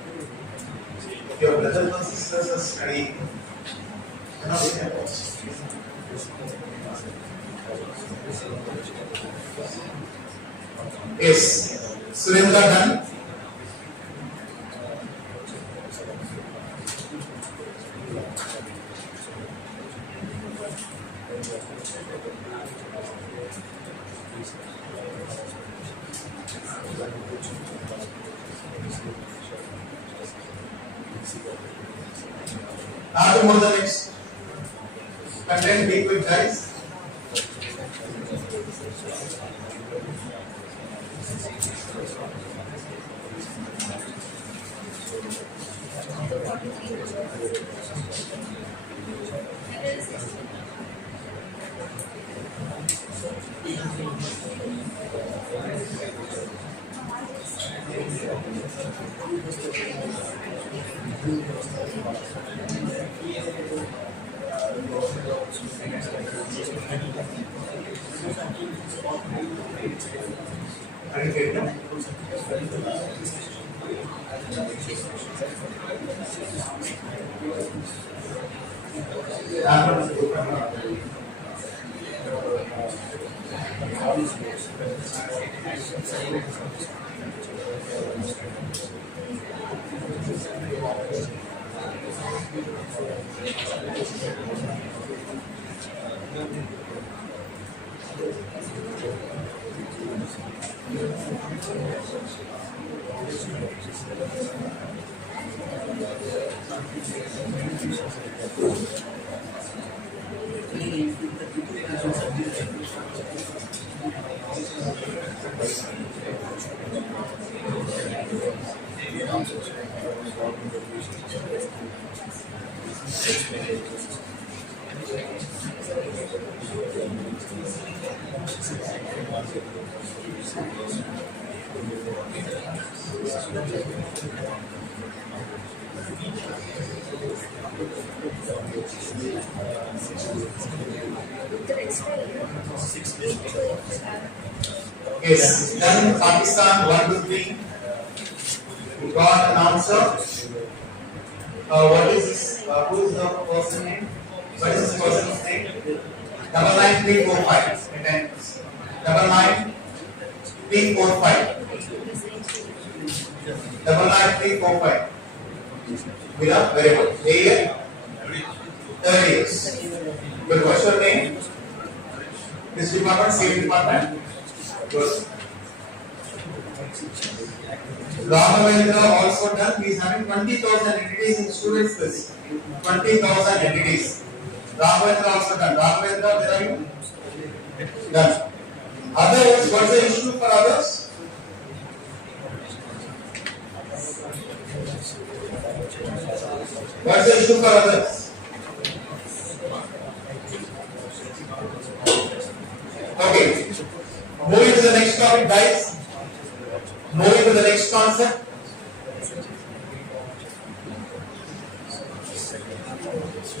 Your brothers or sisters are studying. Yes. Surendra done. Now to move the next content. Be quick, guys. Are you getting it? Yes. Then Pakistan 1 to 3. We got an answer. What is this? Who is the person name? What is this person's name? 99345. Attendance. 99345. 99345. Villa, very good. A 30 years. Good. What's your name? This department, same department. Good. Rahavendra also done. He is having 20,000 entities in students list. 20,000 entities. Rahavendra also done. Rahavendra, where are you? Done. Others, what's the issue for others? What's the issue for others? Okay. Moving to the next topic, guys. Moving to the next concept.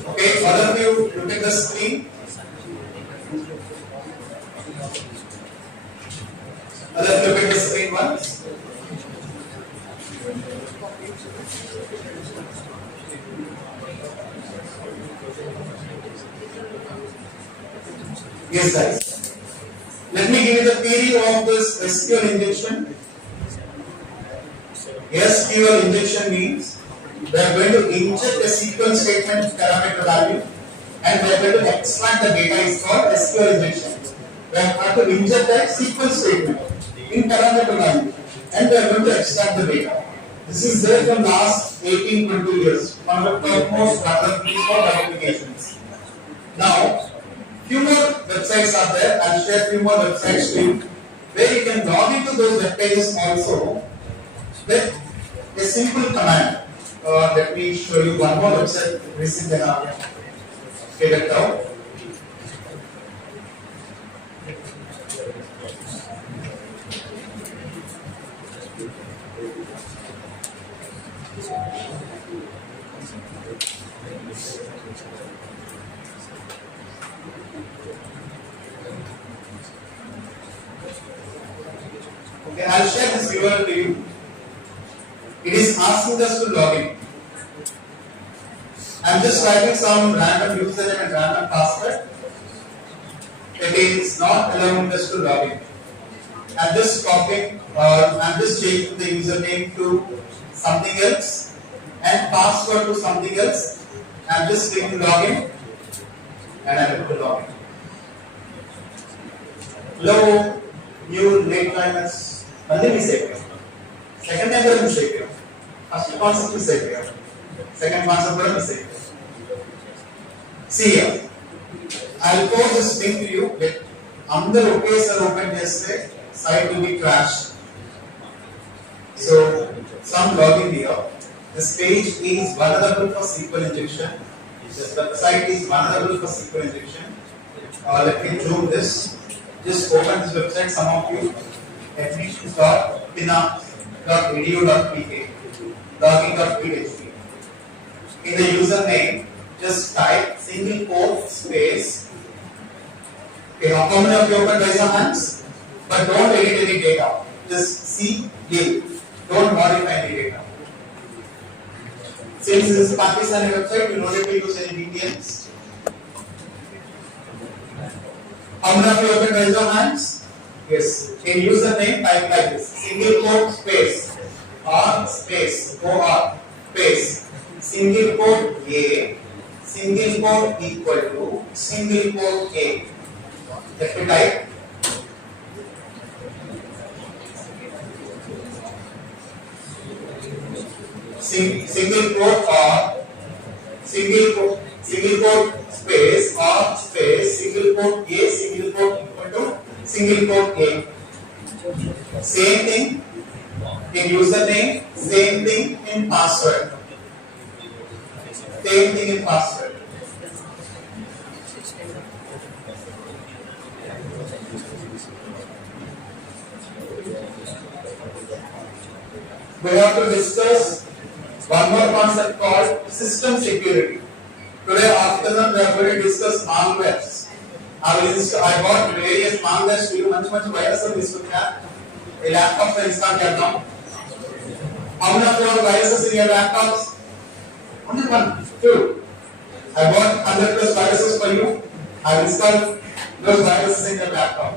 Okay, all of you look at the screen. All of you look at the screen once. Yes, guys. Let me give you the theory of this SQL injection. SQL injection means we are going to inject a SQL statement parameter value and we are going to extract the data. Is called SQL injection. We have to inject a SQL statement in parameter value and we are going to extract the data. This is there from last 18-20 years. One of the most developed applications. Now, few more websites are there. I'll share few more websites to you where you can log into those web pages also with a simple command. Let me show you one more website. Receive the get it out. Okay, I'll share this URL to you. It is asking us to log in. I'm just writing some random username and random password. It is not allowing us to log in. I'm just copying or I'm just changing the username to something else and password to something else. I'm just clicking login and I'm able to log in. Low, new, late timers, only mistake. Second time mistake. First concept mistake. Second concept mistake. See here. I'll post this link to you. Under OKS are open yesterday, site will be crashed. So, some login here. This page is vulnerable for SQL injection. This website is vulnerable for SQL injection. Let me zoom this. Just open this website. Some of you admissions.pinup.edu.pk login.php. In the username, just type single quote space. Okay, how many of you open raise your hands? But don't edit any data. Just see, leave. Don't modify any data. Since this is a Pakistani website, you don't need to use any VPNs. How many of you open raise your hands? Yes. In username, type like this. Single quote space. R space. O-R space. Single quote A. Single quote equal to. Single quote A. Let me type. Single quote or single quote space or space single quote A single quote equal to single quote A. Same thing in username, same thing in password. Same thing in password. We have to discuss one more concept called system security. Today afternoon we are going to discuss malwares. I got various malwares to you. Much virus of this a laptop for install now. How many of you have viruses in your laptops? Only one, two. I bought 100 plus viruses for you. I will install those viruses in your laptop.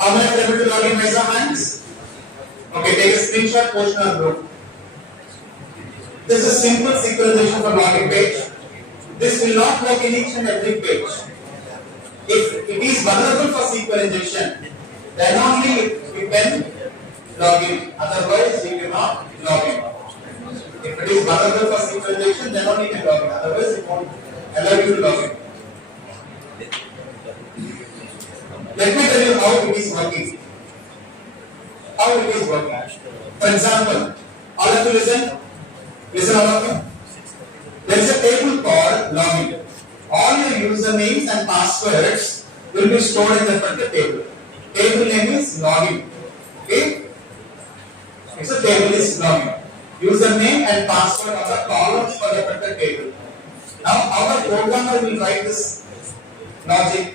How many are able to log in? Raise your hands. Okay, take a screenshot, post in our group. This is a simple synchronization for login page. This will not work in each and every page. If it is vulnerable for SQL injection, then only you can log in. Otherwise, you cannot log in. If it is vulnerable for SQL injection, then only you can log in. Otherwise, it won't allow you to log in. Let me tell you how it is working. How it is working. For example, all of you listen. Listen, all of you. There is a table called login. All your usernames and passwords will be stored in the particular table. Table name is login. Okay? It's a table is login. Username and password are the columns for the particular table. Now, how the programmer will write this logic?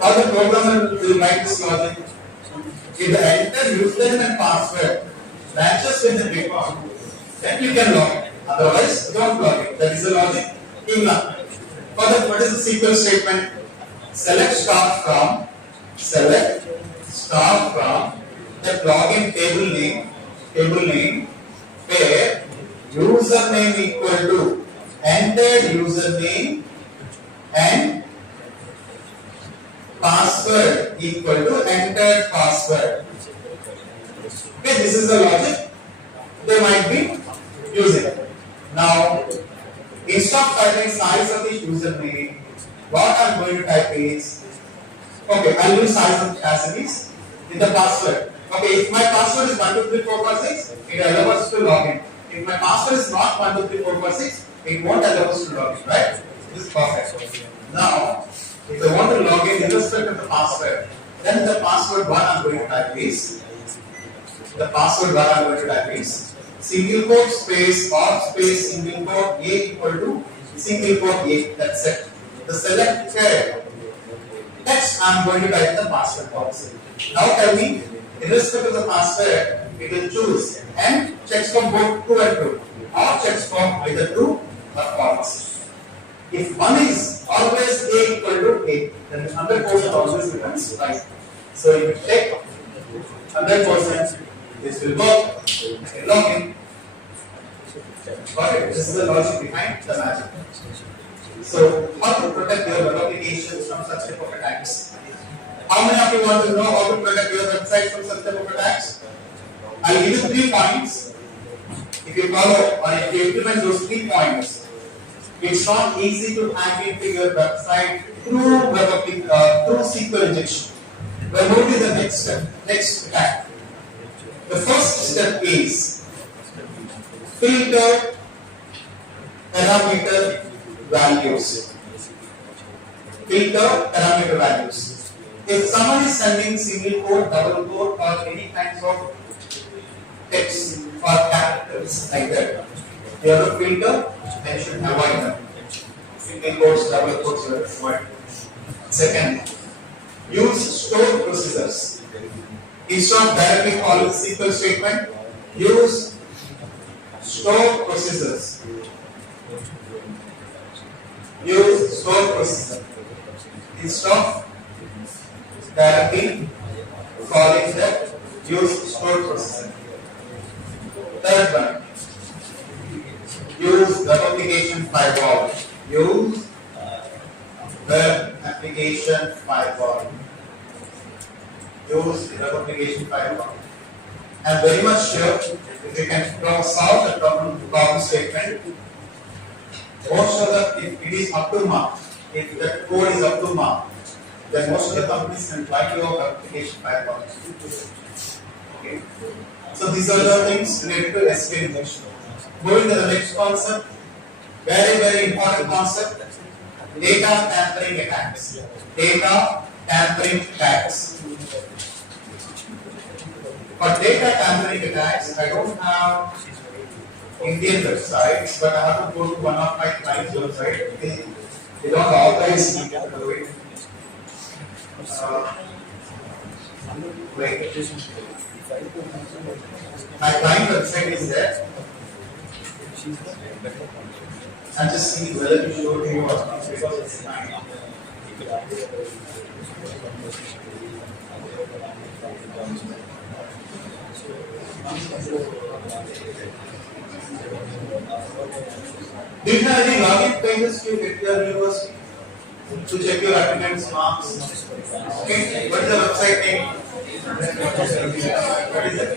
How the programmer will write this logic? If the enter username and password matches with the record, then you can log in. Otherwise, don't log in. That is the logic. For that, what is the SQL statement? Select star from the login table name where username equal to entered username and password equal to entered password. Okay, this is the logic they might be using. Now, instead of typing size of the username, what I'm going to type is, okay, I'll use size of as it is in the password. Okay, if my password is 123456, it allows us to log in. If my password is not 123456, it won't allow us to log in, right? This is perfect. Now, if I want to log in irrespective of the password, then the password one I'm going to type is single quote space or space single quote A equal to single quote A. That's it. The selected text I'm going to type the password box. Now tell me Irrespective of the password, it will choose and checks for both true and true, or checks for either true or false. If one is always A equal to A, then 100% always becomes right. So if you check 100%, this will work. Okay, log in. Got it? This is the logic behind the magic. So, how to protect your web applications from such type of attacks? How many of you want to know how to protect your website from such type of attacks? I'll give you 3 points. If you follow or if you implement those 3 points, it's not easy to hack into your website through SQL injection. But what is the next step? Next attack. The first step is filter parameter values. Filter parameter values. If someone is sending single quote, double quote, or any kinds of text or characters like that, you have to filter and should avoid them. Single quotes, double quotes, you have to avoid. Second, use stored procedures. Instead of directly following SQL statement, use stored procedures. Use stored procedure. Instead of directly following that, use stored procedure. Third one, use web application firewall. Use web application firewall. Use web application firewall. I'm very much sure if you can solve the problem statement, most of the, if it is up to mark, if the code is up to mark, then most of the companies can try your application firewall. Okay. So these are the things related to SQL injection. Moving to the next concept, very important concept, data tampering attacks. Data tampering attacks. For data tampering attacks, I don't have Indian websites, but I have to go to one of my clients' website. They don't authorize me to do it. Wait. My client website is there. I'm just seeing whether to show you or not because it's mine. Do you have any login pages to get your university? To check your attendance marks? Okay, what is the website name? What is it?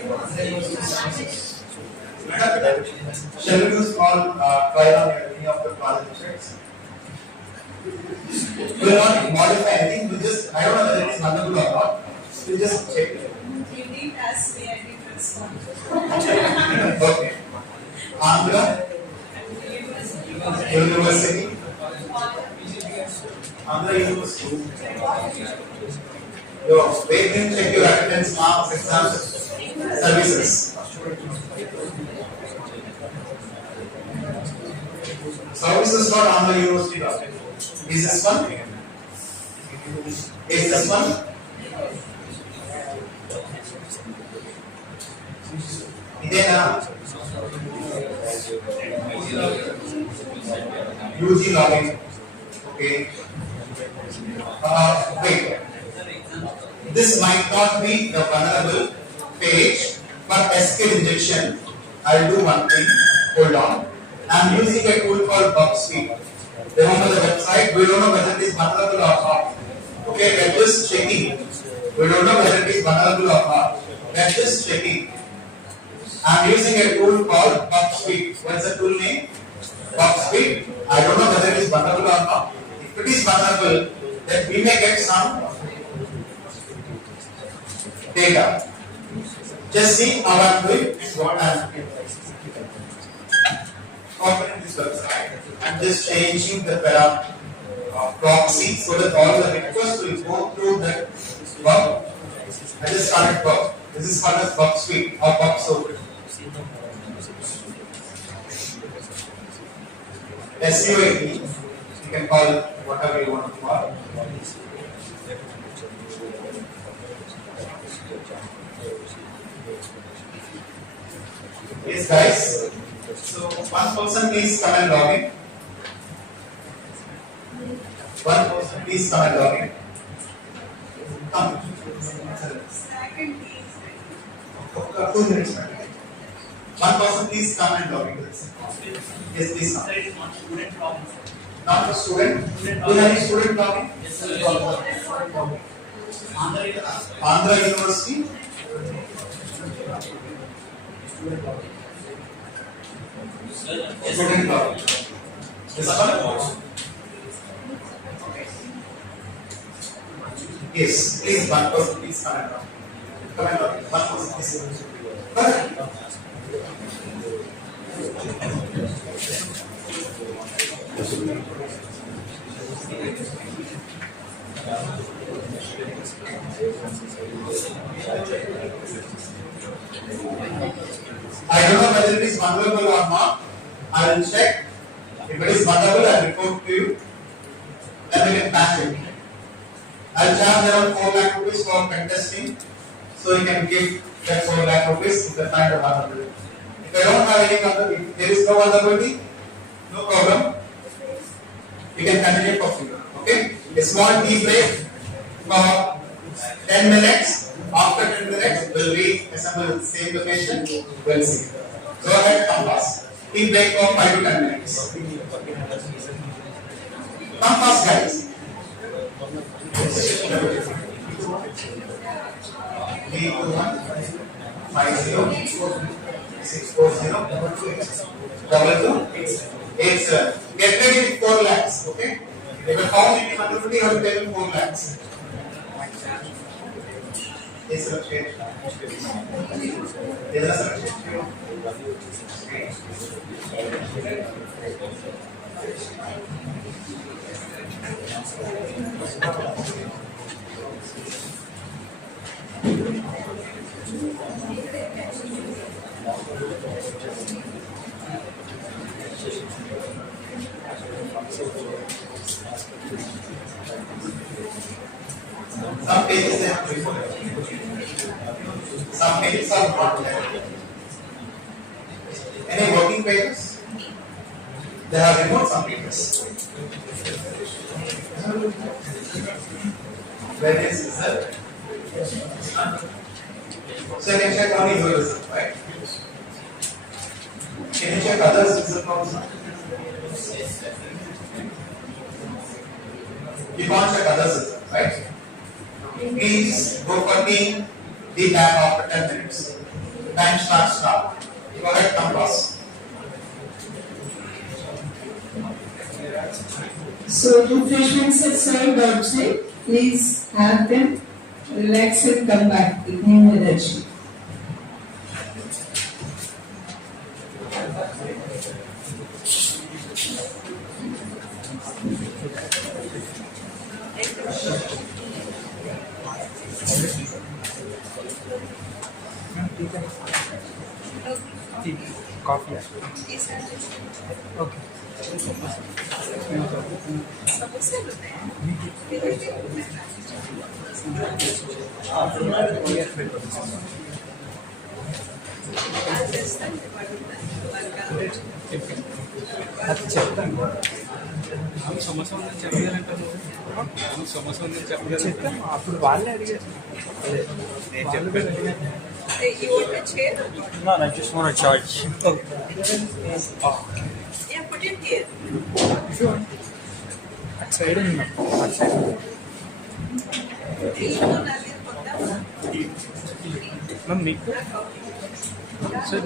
Shall we do small trial on any of the college websites? We will not modify anything, we just, I don't know whether it is vulnerable or not, we just check it. You didn't ask me, I didn't respond. Okay. Andhra University. Andhra University. Where can you check your attendance, marks, exams, services? Services not Andhra University. Is this one? Is this one? Idena UG login. Okay. Wait. This might not be the vulnerable page, but SQL injection. I'll do one thing. Hold on. I'm using a tool called Bootcamp. Remember the website? We don't know whether it is vulnerable or not. Okay, we're just checking. We don't know whether it is vulnerable or not. We're just checking. I'm using a tool called Bootcamp. What is the tool name? Bootcamp. I don't know whether it is vulnerable or not. If it is vulnerable, then we may get some data. Just see how I'm doing and what I'm doing. Opening this website, I'm just changing the proxy so that all the requests will go through that bug. I just started bug. This is called as bug suite or bug soap. SUAT, you can call it whatever you want to call it. Yes, guys. So one person please come and log in. One person please come and log in. Come. 2 minutes. One person please come and log in. Yes, please come. Not for student. Do you have any student logging? Yes, sir. Andhra University. Student logging. This one? Yes, please one person please come and log in. Come and log in. One person please. I don't know whether it is vulnerable or not. I will check. If it is vulnerable, I will report to you. Then we can patch it. I will charge around 4 lakh rupees for pen testing. So you can give that 4 lakh rupees if they find a vulnerability. If I don't have any vulnerability, if there is no vulnerability, no problem. You can continue for free. Okay? A small tea break for 10 minutes. After 10 minutes, we'll reassemble the same location. We'll see. Go ahead, come fast. Tea break for 5 to 10 minutes. Come fast, guys. 321 50 640 2287. Get ready with 4 lakhs. Okay? If you found any vulnerability, you have to tell them 4 lakhs. Yes, sir. Yes, sir. Some pages they have to report. Some pages are not there. Any working pages? They have removed some pages. Where is result? So you can check only your result, right? Can you check others' result also? You can't check others' result, right? Please go for tea, be back after 10 minutes. Time starts now. Go ahead, come fast. So refreshments are served outside. Please have them, relax and come back with new energy. Coffee. Okay. అది చెప్తాను సమస్య ఉందని చెప్పాలంటారు సమస్య ఉందని చెప్తాను అప్పుడు వాళ్ళే అడిగారు నేను చెప్పాను You want a chair? No, I just want to charge. Yeah, put it here. Sure. That side is not. That side. Ma'am, make it. Sir.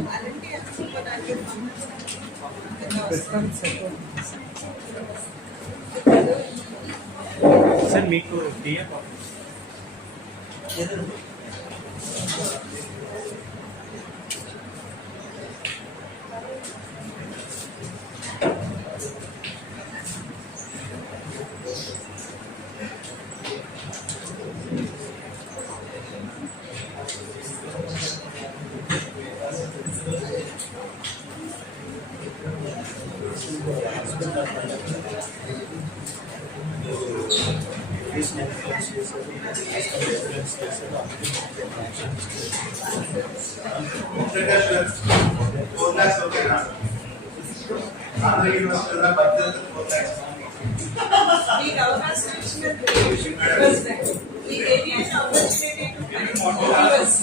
Sir, make it. Dear. Introduction. 4 lakhs okay na? Andhra University la budget 4 lakhs. The government mentioned that you should reverse that. The area and opportunity to reverse.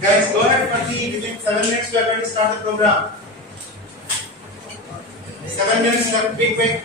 Guys, go ahead for the within 7 minutes we are going to start the program. 7 minutes, be quick.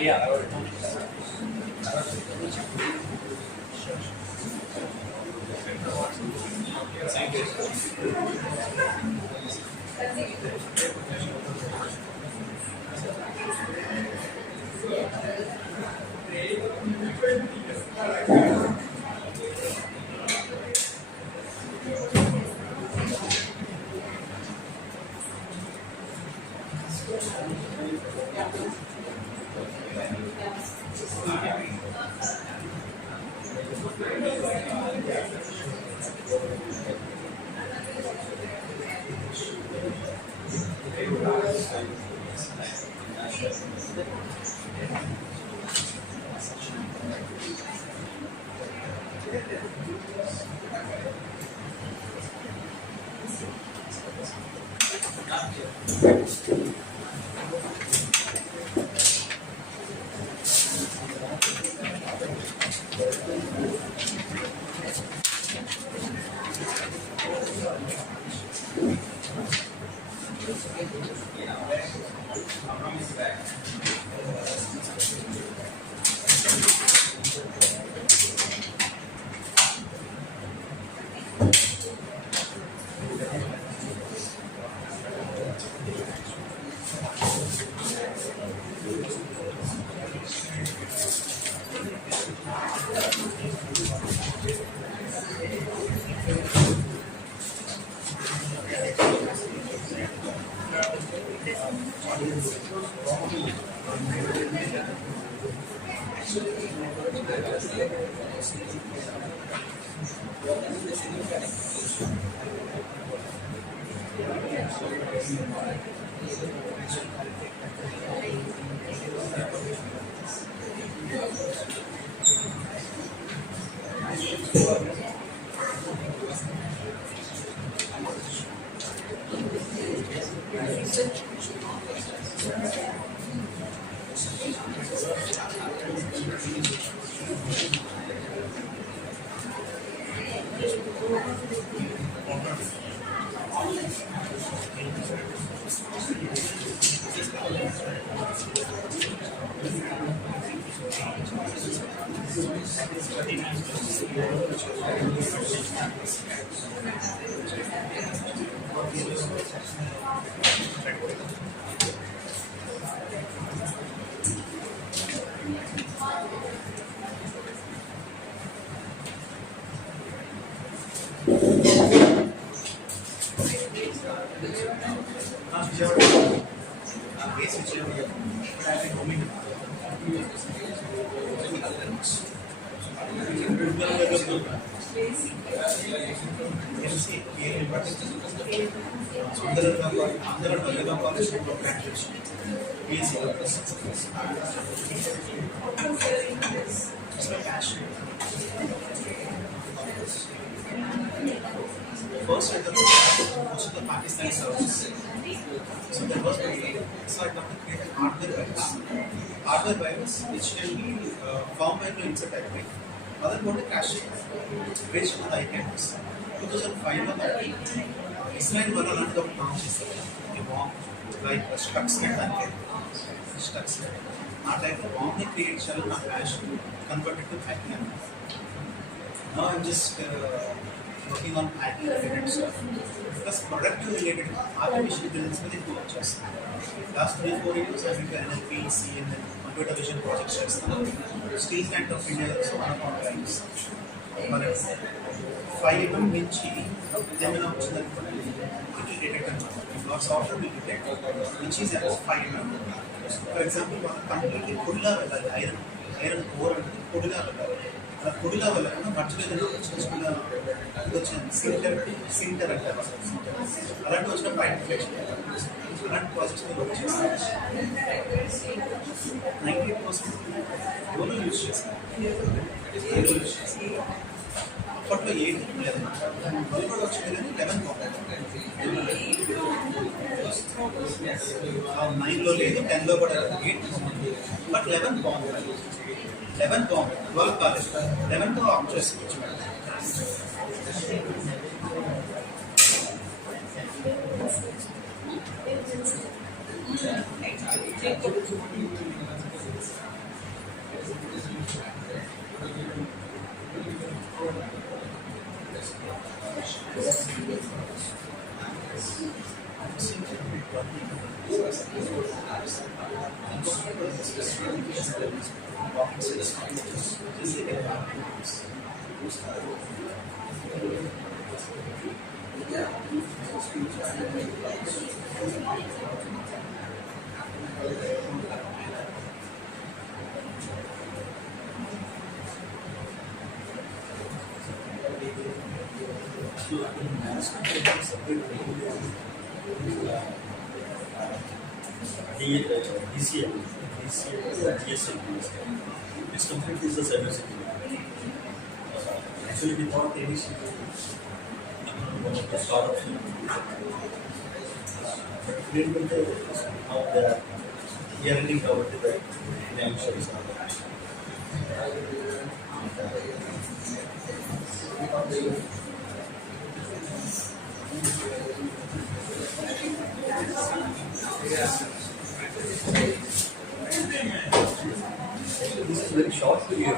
Yeah, I already First, I thought most of the Pakistani services. So there was so I thought to create an hardware virus which can be firmware to insert everything. Other than crash it based on the items. 2005 లో Israel వల్ల అలాంటి ఒక launch చేస్తారు ఈ bomb like స్ట్రక్స్ net అంటే స్ట్రక్స్ net ఆ type of బాంబ్ని create చేయాలి నా passion converted to hacking. Now I'm just working on hacking related stuff. Plus productive related artificial intelligence with ఎక్కువ వర్క్ చేస్తాను. Last 3-4 years I've been NLP, CNN, computer vision projects చేస్తాను. Steel Plant of India also one of our clients. మన 5mm నుంచి ఏమైనా వచ్చిందనుకోండి it will detect అనమాట. Our software will detect which is at 5mm. For example, మన completely పొడిలా వెళ్ళాలి iron core అంటే పొడిలా వెళ్ళాలి. అలా పొడిలా వెళ్ళకుండా మధ్యలో ఏదైనా చిన్న చిన్న ఇది వచ్చింది సింటర్ అంటారు అలాంటి వచ్చినప్పుడు ఐడెంటిఫై చేయాలి. అలాంటి ప్రాజెక్ట్స్ మీరు వర్క్ చేస్తారు. 90% డోలో యూజ్ చేస్తారు. అప్పట్లో 8 లేదు వాళ్ళు కూడా వచ్చింది కానీ 11 బాగుంది. 9లో లేదు 10లో కూడా 8 బట్ 11 బాగుంది. 11 బాగుంది 12 కాలేదు 11తో ఆఫ్ చేసుకోవచ్చు. DCL, GSL, this completely is a cybersecurity. Actually, we thought initially one of the startups, but we didn't how they are getting covered with the financial stuff. This is very short period.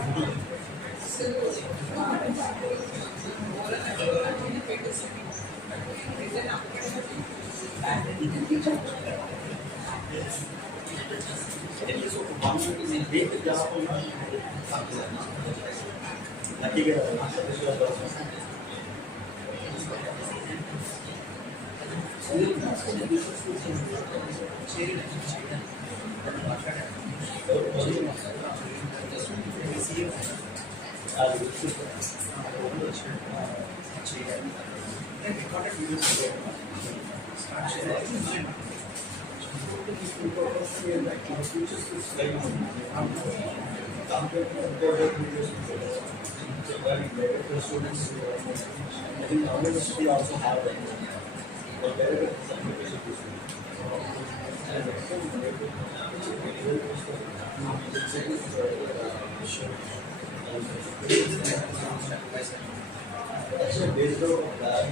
I think our university also have that. But there is some based on that,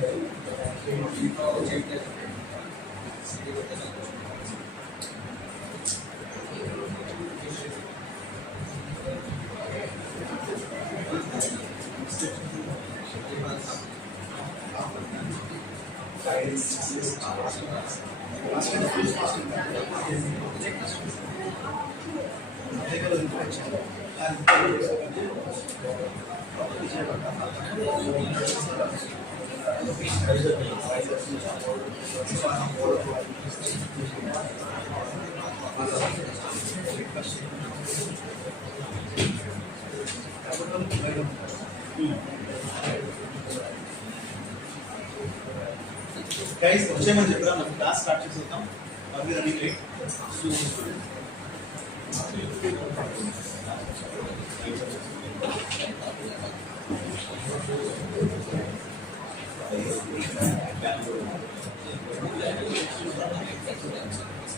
guys వచ్చేమని చెప్పరా మనం class start చేసేద్దాం అవి running late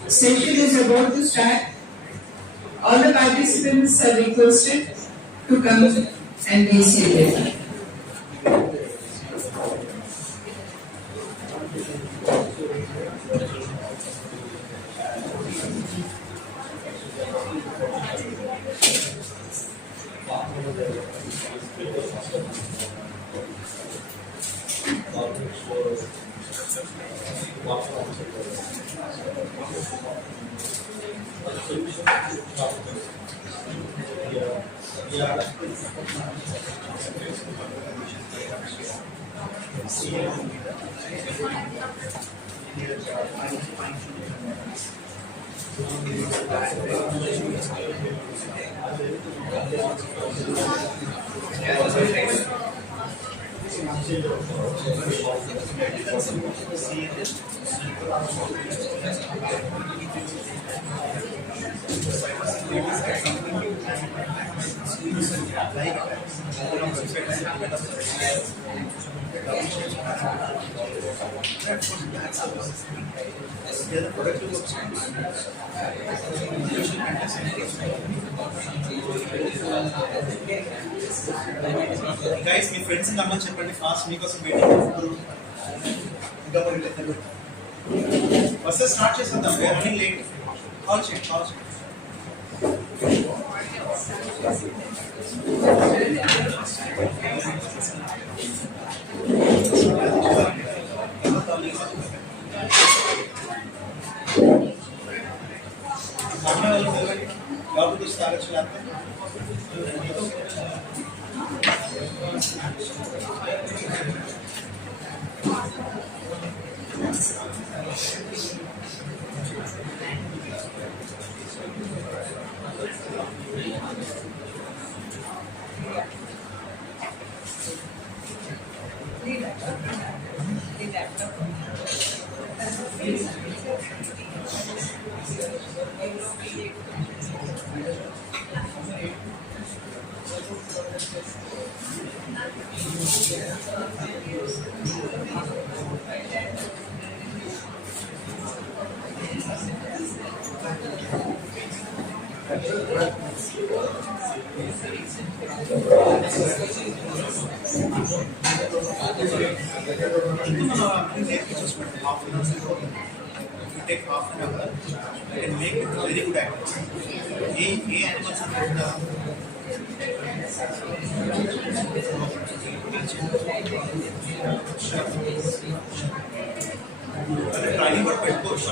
Session is about to start. All the participants are requested to come and be seated. Guys me friends నమ్మని చెప్పండి fast మీకోసం waiting ఇంకా వస్తే స్టార్ట్ చేసేద్దాం రన్నింగ్ లేట్ కాల్ చేయండి कुछ कागज लाते हैं take half an hour and make it very good activity. Animals are trying to pet coach.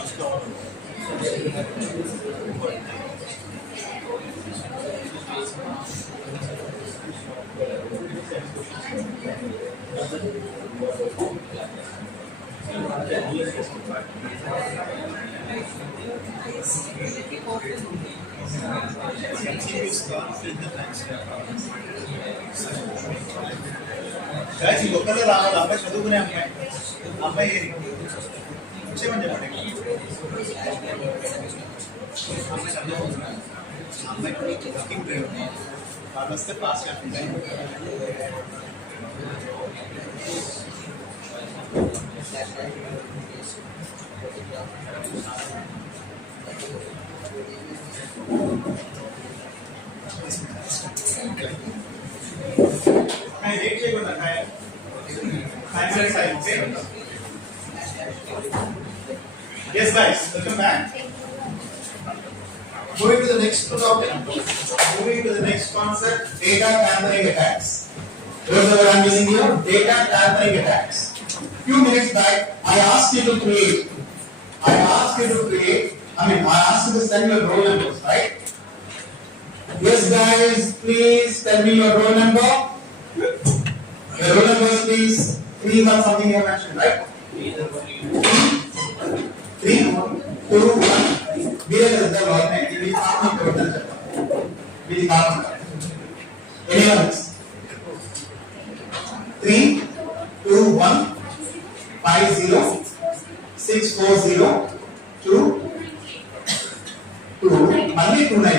Guys, you look at the Rama, Rama Shadugune Amma Eri. Seven Japan. Amma cooking brave. That's the past happening. Yes, guys, welcome back. Moving to the next topic. Moving to the next concept, data tampering attacks. Here's what I'm using here, data tampering attacks. Few minutes back, I asked you to create. I asked you to send your roll numbers, right? Yes, guys, please tell me your roll number. Your roll number, please. 3 1 something you mentioned, right? 3 2 1. Here is the law. We can't do that. We can't. Anyone else? 3 2 1 5 0 6 4 0 2 2 only 2 9.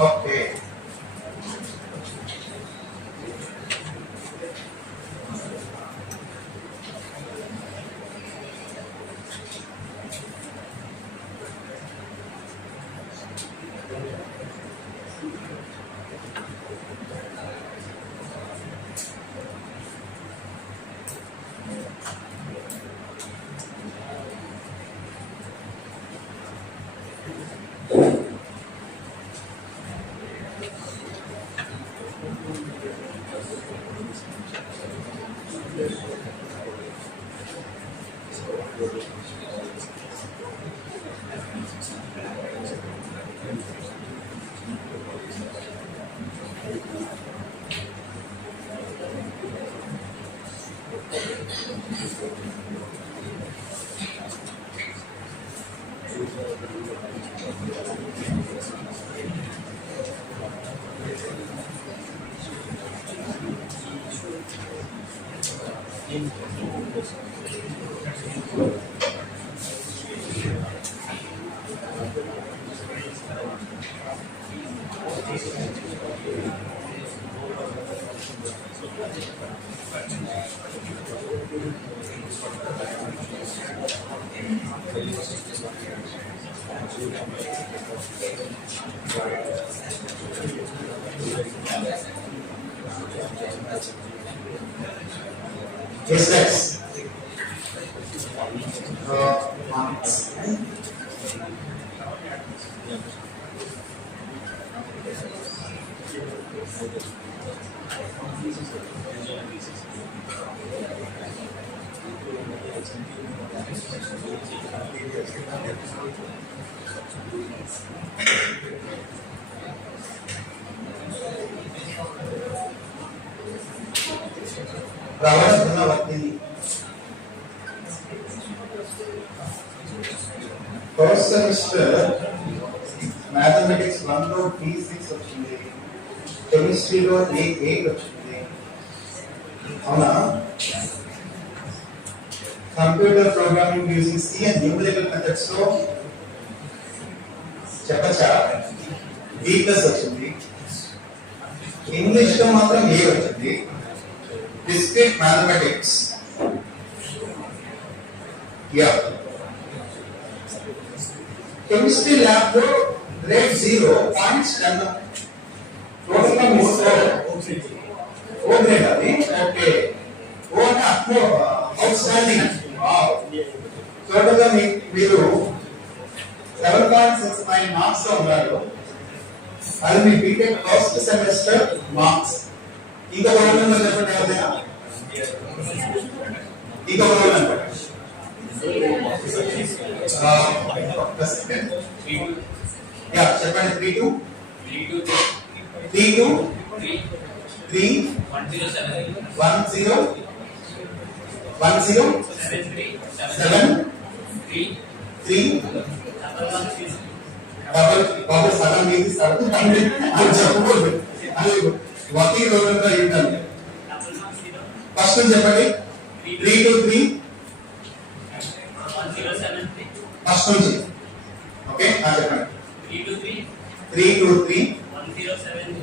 Okay. Yes, yes. First semester mathematics 1 లో P6 వచ్చింది, కెమిస్ట్రీలో 8 వచ్చింది. అవునా? Computer programming using C and numerical methods లో చెప్పచ్చా B+ వచ్చింది. English లో మాత్రం A వచ్చింది. డిస్క్రీట్ మ్యాథమెటిక్స్ కెమిస్ట్రీ ల్యాబ్ లో గ్రేడ్ 0 పాయింట్స్ 10 టోటల్ గా మీరు ఓ గ్రేడ్ అది. ఓకే, ఓ అంటే అప్లో అవుట్ స్టాండింగ్. టోటల్ గా మీరు 7.69 మార్క్స్ లో ఉన్నారు. అది మీ బీటెక్ ఫస్ట్ సెమిస్టర్ మార్క్స్. ఇంకా రోల్ నెంబర్ చెప్పండి ఎవరైనా. ఇంకా రోల్ నెంబర్ చెప్పండి. 32 3 10 7 3 డబల్ సగం మీది సగం అని చెప్పకూడదు. అది ఒకే రోజంతా ఏంటండి. ఫస్ట్ చెప్పండి. 3 2 3 ఫస్ట్ నుంచి. ఓకే, చెప్పండి. 3 2 3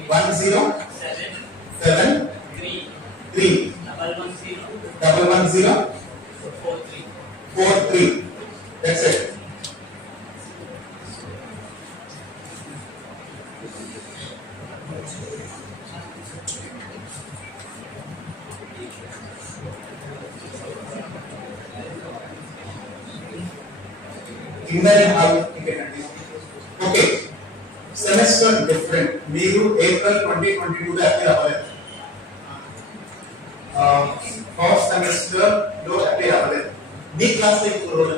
1 0 7 3 1 0 4 3. That's it. Okay, semester different. మీరు ఏప్రిల్ 2022 లో అప్లై అవ్వలేదు. ఫస్ట్ సెమిస్టర్ లో అప్లై అవ్వలేదు. మీ క్లాస్ లో ఇంకో రోల్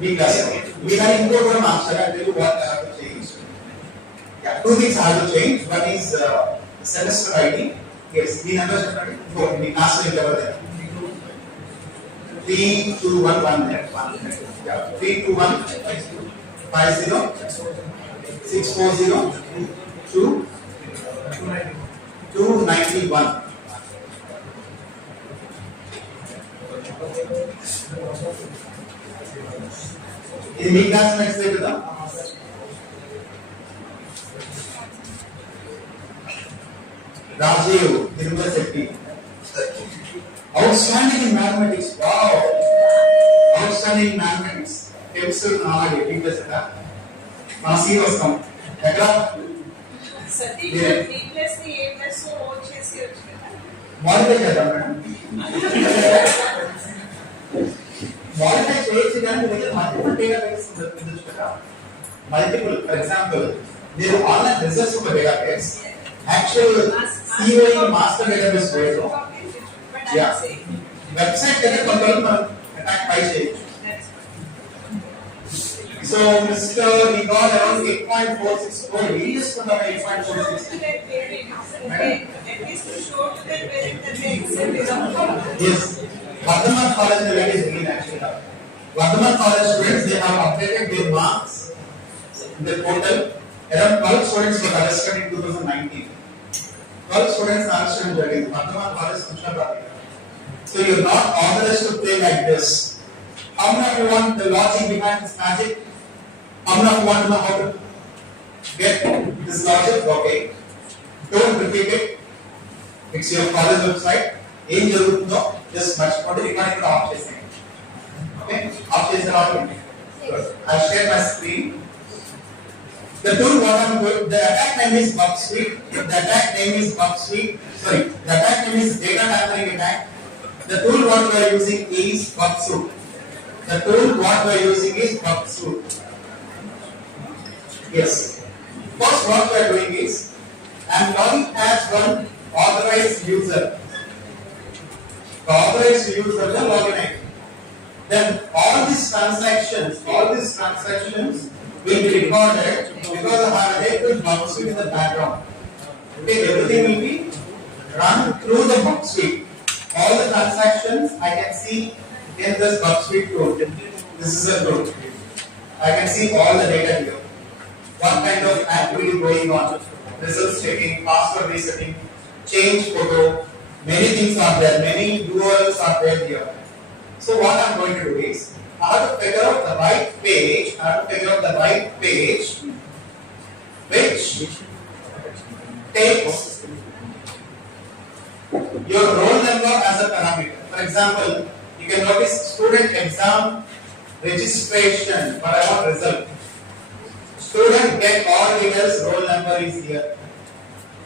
మీ క్లాస్ మీ కానీ ఇంకో కూడా మార్చారా అంటే what have to change. Yeah, two things I have to change. One is semester ID. Yes, the numbers are correct. Go, the last name level there. 3211 there. Yeah, 321 50 640 291. In the classmates say with them. Rajiv, University. Outstanding in mathematics. Wow. Outstanding in mathematics. Chemistry knowledge. People say that. Masi was come. Sati, B plus the A plus so all chase here. Modify చేద్దాం madam. Modify చేయొచ్చు కానీ దగ్గర multiple database ఉంది కదా. Multiple for example మీరు online research ఒక database actual COE master database వేరు. Yeah website దగ్గర కొంతవరకు మనం అటాక్ ట్రై చేయొచ్చు. So, Mr. we got around 8.464. We just put on 8.46. Yes. Vardhaman College is green actually. Vardhaman College students, they have updated their marks in the portal. Around 12 students were arrested in 2019. 12 students are arrested in Vardhaman College. So, you're not authorized to play like this. How many of you want the logic behind this magic? How many of you want to know how to get this logic? Okay. Don't repeat it. It's your college website. Aim jarugutundo just much more recording off chasing. Okay? Off chasing automatic. Good. I'll share my screen. The tool what I'm going, the attack name is bug suite. The attack name is bug suite. Sorry, the attack name is data tampering attack. The tool what we are using is bug suite. The tool what we are using is bug suite. Yes. First what we are doing is I am logging as one authorized user. The authorized user will log in. Then all these transactions will be recorded because I have a label bug suite in the background. Okay, everything will be run through the bug suite. All the transactions I can see in this bug suite tool. This is a tool. I can see all the data here. What kind of activity going on? Results checking, password resetting, change photo, many things are there, many URLs are there here. So what I'm going to do is, I have to figure out the right page, which takes your roll number as a parameter. For example, you can notice student exam registration, but I want result. Student get all details, roll number is here.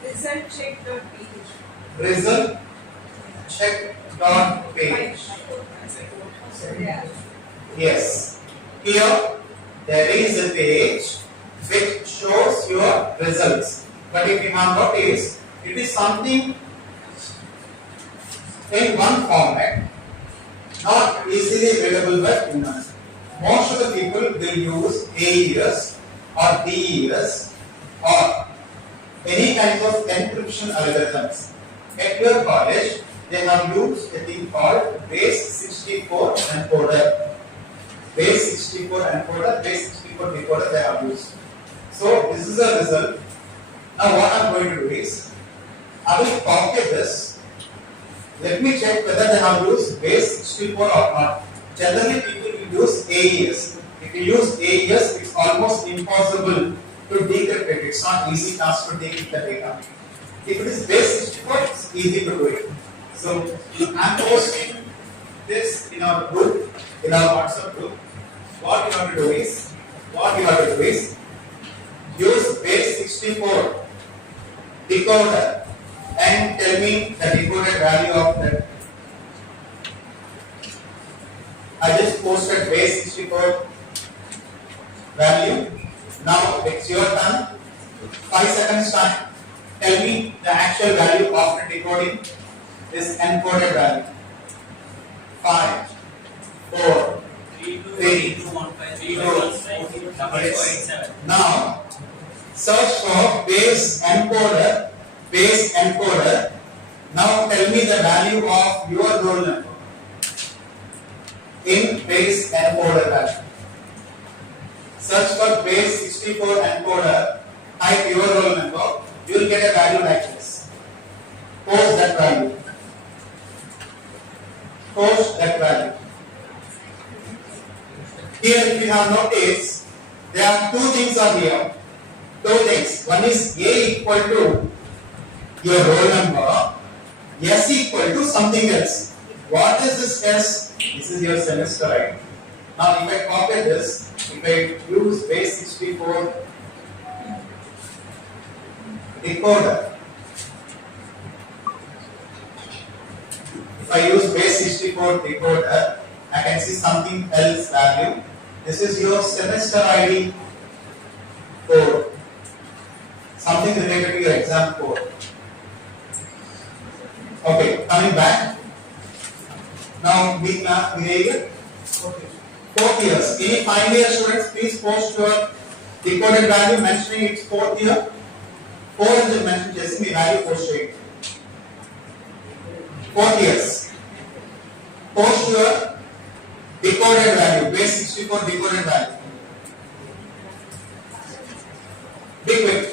Result check.ph. Result check.page. Yeah. Yes. Here there is a page which shows your results. But if you have noticed, it is something in one format, not easily available by humans. Most of the people will use AES or DES or any kinds of encryption algorithms. At your college, they have used a thing called base 64 encoder. Base 64 encoder, base 64 decoder they have used. So this is the result. Now what I am going to do is, I will copy this. Let me check whether they have used base 64 or not. Generally people will use AES. If you use AES, it's almost impossible to decrypt it. It's not easy task to decrypt the data. If it is base 64, it's easy to do it. So I'm posting this in our group, in our WhatsApp group. What you have to do is use base 64 decoder and tell me the decoded value of that. I just posted base 64 value. Now it's your turn. 5 seconds time. Tell me the actual value after decoding this encoded value. 5, 4, 3, 2, 1. Now Search for base encoder. Base encoder. Now tell me the value of your roll number in base encoder value. Search for base 64 encoder. Type your roll number. You will get a value like this. Post that value. Post that value. Here, if you have noticed, there are two things are here. Two things. One is A equal to your roll number. S equal to something else. What is this S? This is your semester, right? Now, if I copy this, if I use base 64 decoder, if I use base 64 decoder, I can see something else value. This is your semester ID code. Something related to your exam code. Okay, coming back. Now, we area. Fourth years. Any final year students, please post your decoded value mentioning its fourth year. 400 mention just me value post it. Fourth years. Post your decoded value, base 64 decoded value. Be quick.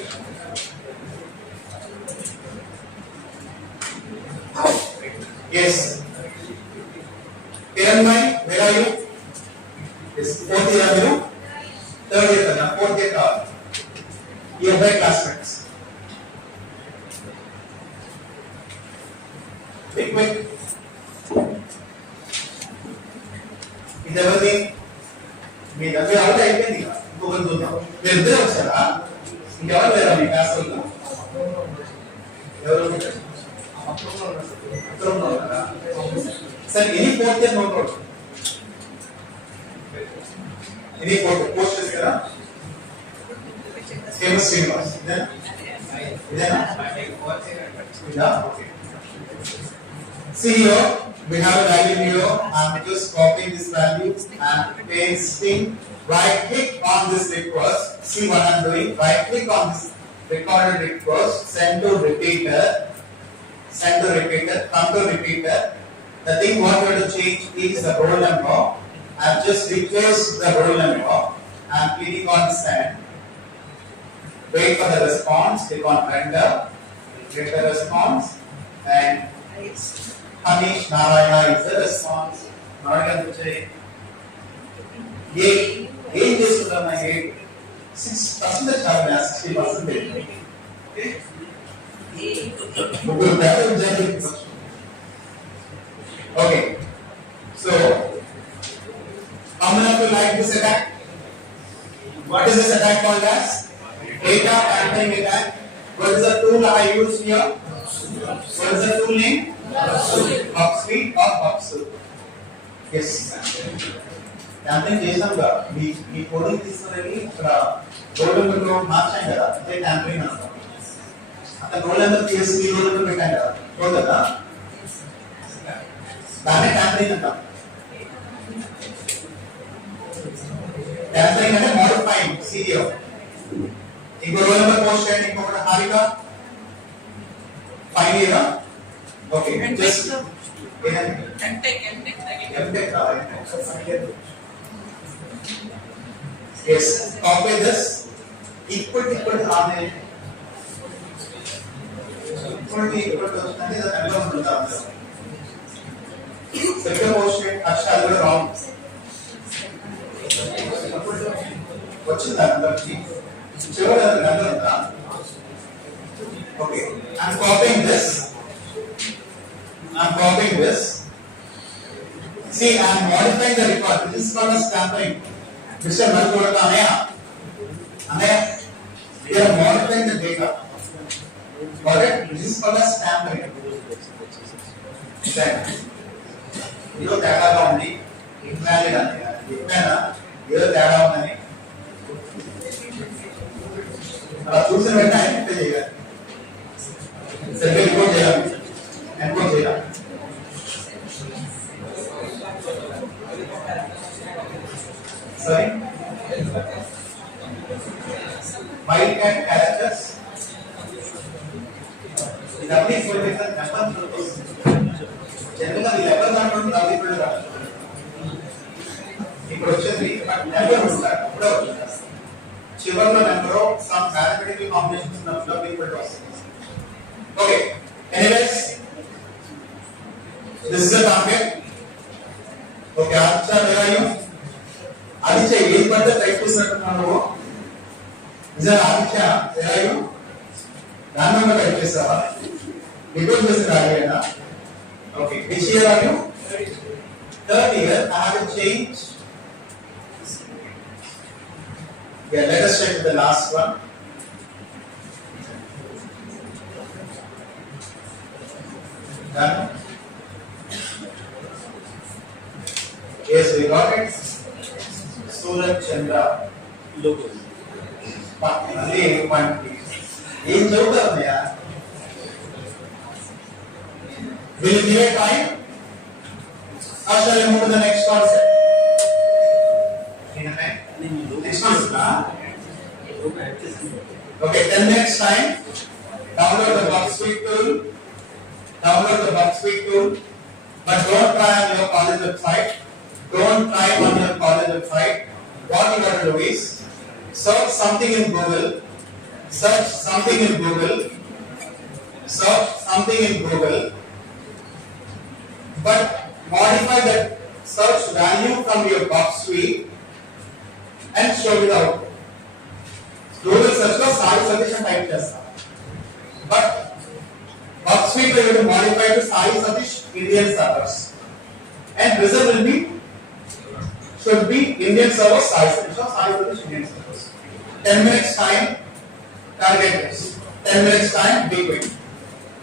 Yes. Kiran bhai, where are you? Yes, fourth year are you? Third year, na fourth year are. You are classmates. Be quick. Is everything? Me, we are all typing. Google do. Where there are sir? We are there. We pass on. Sir, any fourth year no problem. Any fourth post is there? Chemistry class. Then, yeah. Okay. See here, we have a value here. I am just copying this value and pasting. Right click on this request. See what I am doing. Right click on this recorded request. Send to repeater. Send to repeater. Come to repeater. The thing what we have to change is the roll number. I have just replaced the roll number. I am clicking on send. Wait for the response. Click on render. Get the response. And Hamish Narayana is the response. Narayana will say, "Yay, yay, this is my 6% have 60%." Okay. Okay. So, how many of you like this attack? What is this attack called as? Data tampering attack. What is the tool I use here? What is the tool name? Upspeed or upsuit? Yes. Tampering చేసాంగా మీ coding తీసుకుని ఇక్కడ roll number లో మార్చాం కదా అదే tampering అంటాం. అక్కడ roll number తీసి మీ రోల్ నెంబర్ పెట్టాం కదా చూడదా దాన్ని tampering అంటాం. Tampering అంటే modifying serial. ఇంకో రోల్ నెంబర్ పోస్ట్ చేయండి ఇంకొకటి Harika final year okay just yes copy this equal ఆనే equal అంటే అది ఎలా ఉంటుంది సెకండ్ పోస్ట్ చేయండి అక్షరాలు కూడా రాంగ్ వచ్చిందా అందరికి చివరి నెంబర్ ఉందా okay I'm copying this see I'm modifying the record this is called as tampering Mr. Malgoda Anaya we are modifying the data got it this is called as tampering then you data lo undi invalid anaya ippana ఏదో తేడా ఉందని అలా చూసిన వెంటనే identify చేయాలి సరిగ్గా report చేయాలి encode చేయాలి సరే wildcat characters. ఇవన్నీ కొన్ని నెంబర్ జనరల్గా ఈ లెవెల్ దాంట్లో డబ్బు ఇప్పుడు రాదు. ఇప్పుడు వచ్చేది నెంబర్ ఉంటారు అప్పుడే వచ్చింది. చివరిలో నెంబర్ సమ్ మ్యాథమెటికల్ కాంబినేషన్స్ ఉన్నప్పుడు ఇప్పుడు వస్తుంది. Okay, anyways this is the target. Okay, answer where are you Aditya ఏం పడితే టైప్ చేసినట్టున్నాను. నిజంగా ఆదిత్య వేరాయు దాని టైప్ చేస్తావా? రిపోర్ట్ చేసి రాయనా? Okay, which year are you? Third year. I have to change. Yeah, let us check the last one. Done. Yes, we got it. Suraj Chandra. Logo. అదే ఏం చదువుతారు యార్? Will you give it time? Or shall we move to the next concept? Next concept, okay, 10 minutes time. Download the Worksheet tool. But don't try on your college website. Don't try on your college website. What you got to do is search something in Google. But modify that search value from your box suite and show it out. Google search lo Sai Satish type chesta. But box suite lo you modify to Sai Satish Indian servers. And result will be should be Indian servers Sai Satish or Sai Satish Indian servers. 10 minutes time, target this. 10 minutes time, be quick.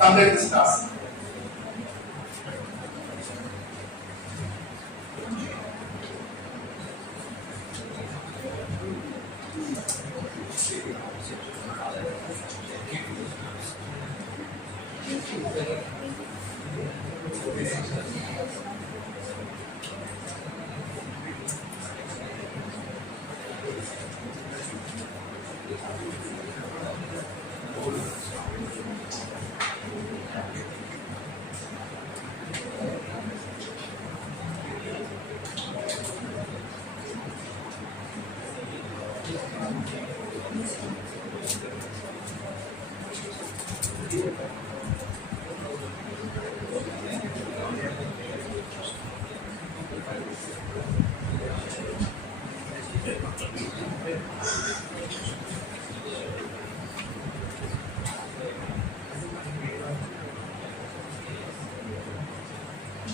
Complete this task.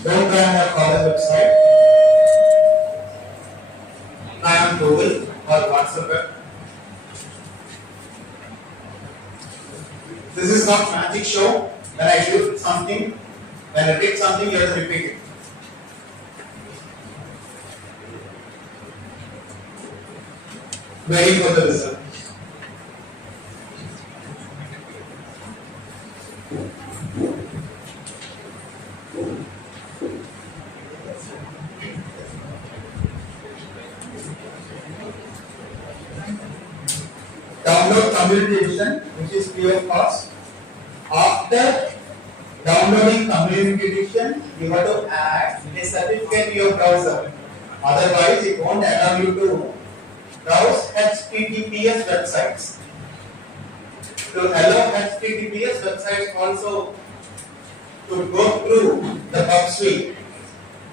Don't try on your college website. Try on Google or WhatsApp. This is not magic show. When I do something, when I pick something, you have to repeat it. Waiting for the result. Download community edition, which is free of cost. After downloading community edition, you have to add a certificate to your browser. Otherwise, it won't allow you to browse HTTPS websites. To allow HTTPS websites also to go through the Bug Suite,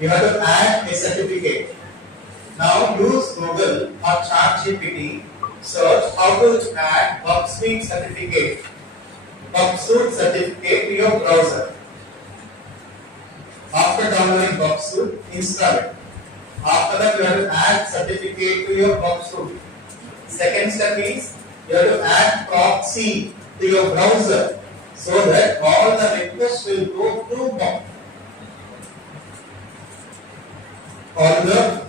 you have to add a certificate. Now use Google or ChatGPT. Search how to add Bug Suite certificate to your browser. After downloading Bug Suite, install it. After that, you have to add certificate to your Bug Suite. Second step is you have to add proxy to your browser so that all the requests will go through Bug. All the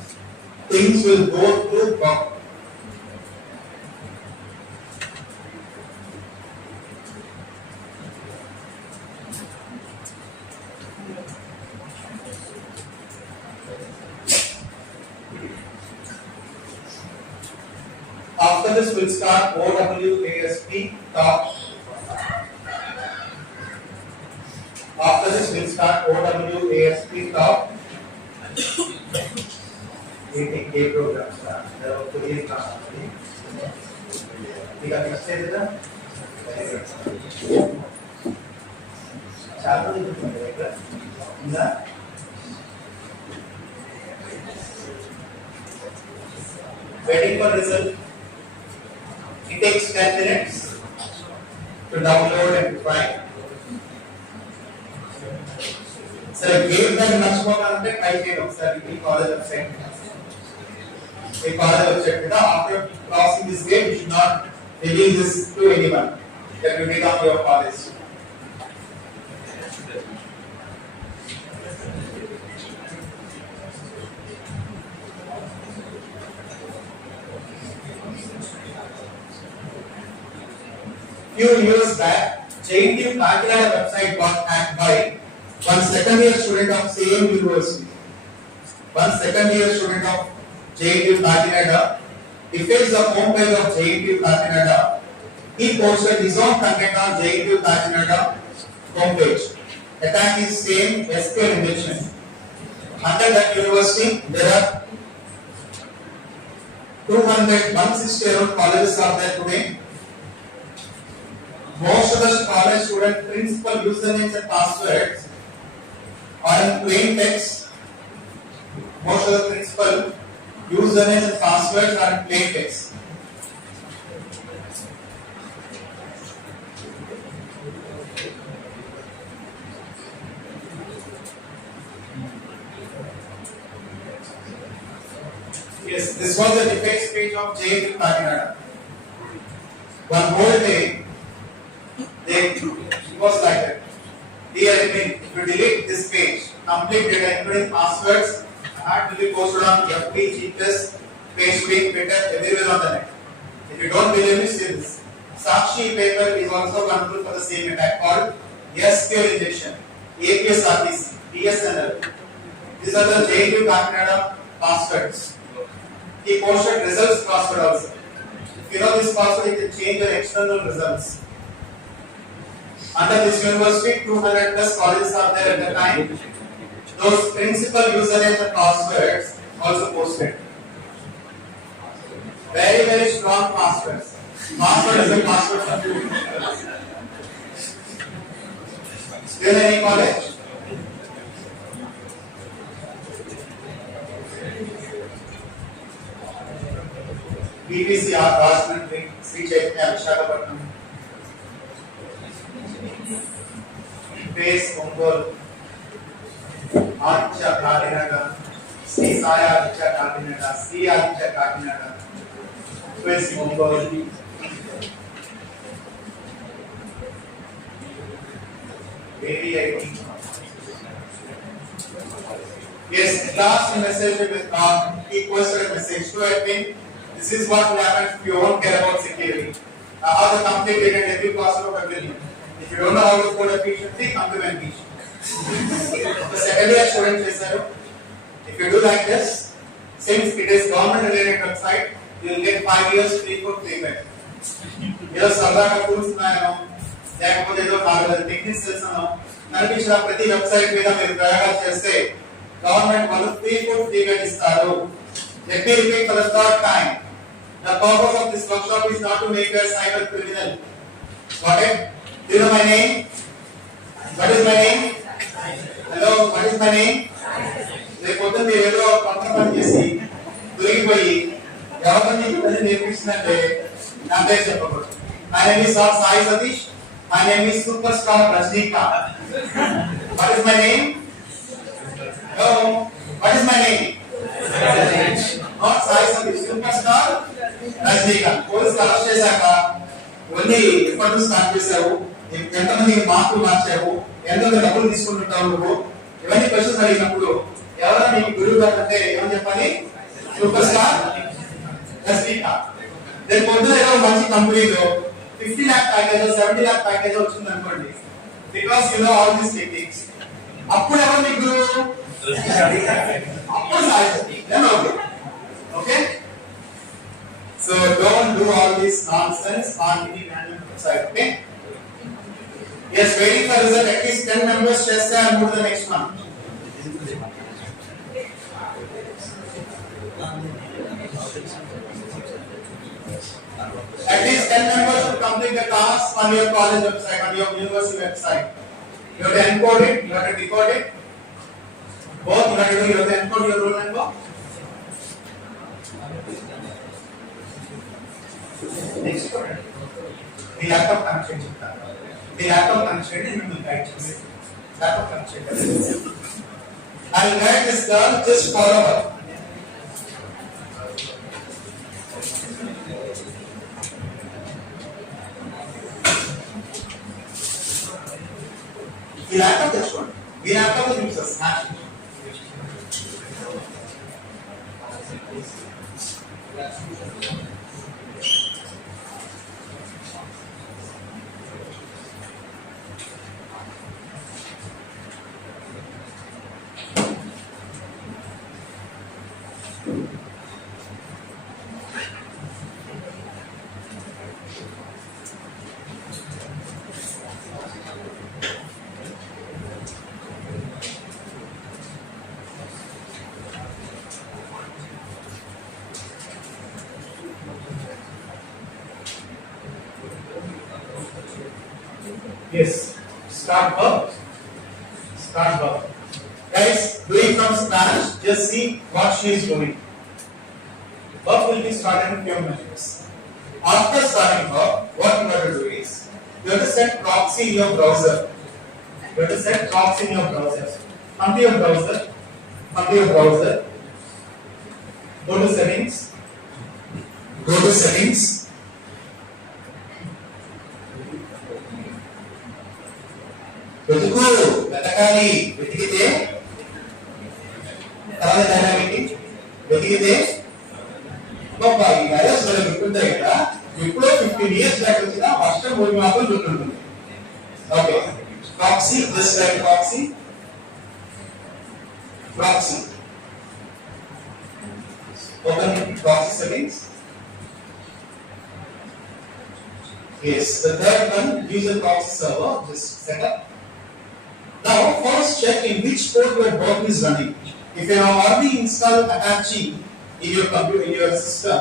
things will go through Bug. After this we'll start OWASP top. After this we'll start OWASP top. A program start. There are 3 classes. You got next stage there? Waiting for result. It takes 10 minutes to download and try. So I gave them much more content. I gave them the college website. The college website. After crossing this gate, you should not reveal this to anyone. That will become your college. Few years back, JNTU Kakinada website got hacked by one second year student of same university. One second year student of JNTU Kakinada defaced the homepage of JNTU Kakinada. He posted his own content on JNTU Kakinada homepage. Attack is same SQL injection. Under that university, there are 160 around colleges are there today. Most of the college student principal usernames and passwords are in plain text. Most of the principal usernames and passwords are in plain text. Yes, this was the defense page of JNTU Kakinada. One whole day, it was like that. Dear admin, if you delete this page, complete data including passwords, will be posted on FB, GPS, Facebook, Twitter, everywhere on the net. If you don't believe me, see this. Sakshi paper is also vulnerable for the same attack called SQL injection, APSRTC, DSNL. These are the JNTU Kakinada passwords. He posted results password also. If you know this password, you can change your external results. Under this university, 200 plus colleges are there at the time. Those principal usernames and passwords also posted. Very, very strong passwords. Password is a password for you. Still any college? BPCR, Rajahmundry, Sri Chaitanya, Visakhapatnam. Base Ongol, Aditya Kakinada, Sri Saya Aditya Kakinada, Sri Aditya Kakinada, Base Ongol. Baby ID. Yes, last message with he posted a message to admin. This is what will happen if you don't care about security. How the complete data and every password of everything. If you don't know how to code efficiently, come to my teach. The second year student says, if you do like this, since it is government related website, you will get 5 years free for payment. Here Sardaga tools now, that what they do are the techniques now. Nalpisha Prati website with a Prayaga say, government will free for payment is Taro. Let me repeat for the third time. The purpose of this workshop is not to make you a cyber criminal. Got it? Do you know my name? What is my name? Hello, what is my name? They put them here or Patapan Jesse, doing by Yavapan Nation. My name is not Sai Satish. My name is Superstar Rajnika. What is my name? Hello, what is my name? Not Sai Satish, Superstar Rajnika. Police arrest chesaka. Only if you start చేసావు ఎంతమంది మార్కులు మార్చావు ఎంతమంది డబ్బులు తీసుకుంటుంటావు నువ్వు ఇవన్నీ questions అడిగినప్పుడు ఎవరైనా నీకు గురువు గారు అంటే ఏమని చెప్పాలి సూపర్ స్టార్ రష్మిక నేను పొద్దున ఏదో మంచి కంపెనీలో 50 lakh ప్యాకేజ్ 70 lakh ప్యాకేజ్ వచ్చింది అనుకోండి because you know all this techniques అప్పుడు ఎవరు నీకు గురువు అప్పుడు Sai okay So don't do all this nonsense on any random website, okay? Yes, waiting for result. At least 10 members test and move to the next one. At least 10 members should complete the task on your college website, on your university website. You have to encode it, you have to decode it. Both you have to do, you have to encode your roll number. Next one. The laptop connection. The laptop connection and you will guide this. Laptop connection. I will guide this girl, just follow her. The laptop this one. The laptop is users. Yes, start verb. Start verb. Guys, doing from scratch, just see what she is doing. Verb will be started in few minutes. After starting verb, what you have to do is, you have to set proxy in your browser. You have to set proxy in your browser. Come to your browser. Come to your browser. Go to settings. Go to settings. వెతుకు వెతకాలి వెతికితే తర్వాత dynamic వెతికితే గొప్ప ఈ virus వల్ల గుర్తుంటాయి కదా ఇప్పుడు 15 years బ్యాక్ వచ్చిన వర్షం భూమి మాత్రం గుర్తుంటుంది okay proxy just like proxy open proxy settings yes the third one use a proxy server just set up. Now, first check in which port your work is running. If you have already installed Apache in your computer, in your system,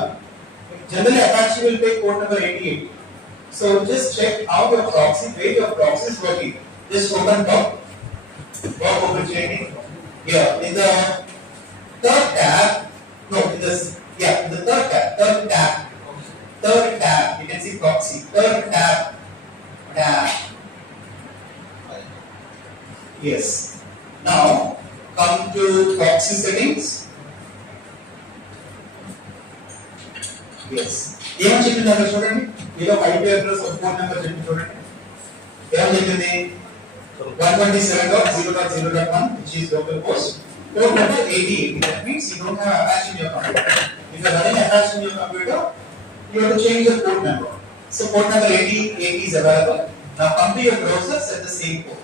generally Apache will take port number 88. So just check how your proxy, where your proxy is working. Just open work open chaining. Here in the third tab, no, in this, yeah, in the third tab, you can see proxy. Third tab. Yes. Now come to proxy settings. Yes. ఏమని చెప్పింది అక్కడ చూడండి ఏదో IP address phone number చెప్పి చూడండి ఏమని చెప్పింది 127.0.0.1 which is local host port number 88. That means you don't have Apache in your computer. If you are running Apache in your computer, you have to change the port number. So port number 80 is available. Now come to your browser, set the same port.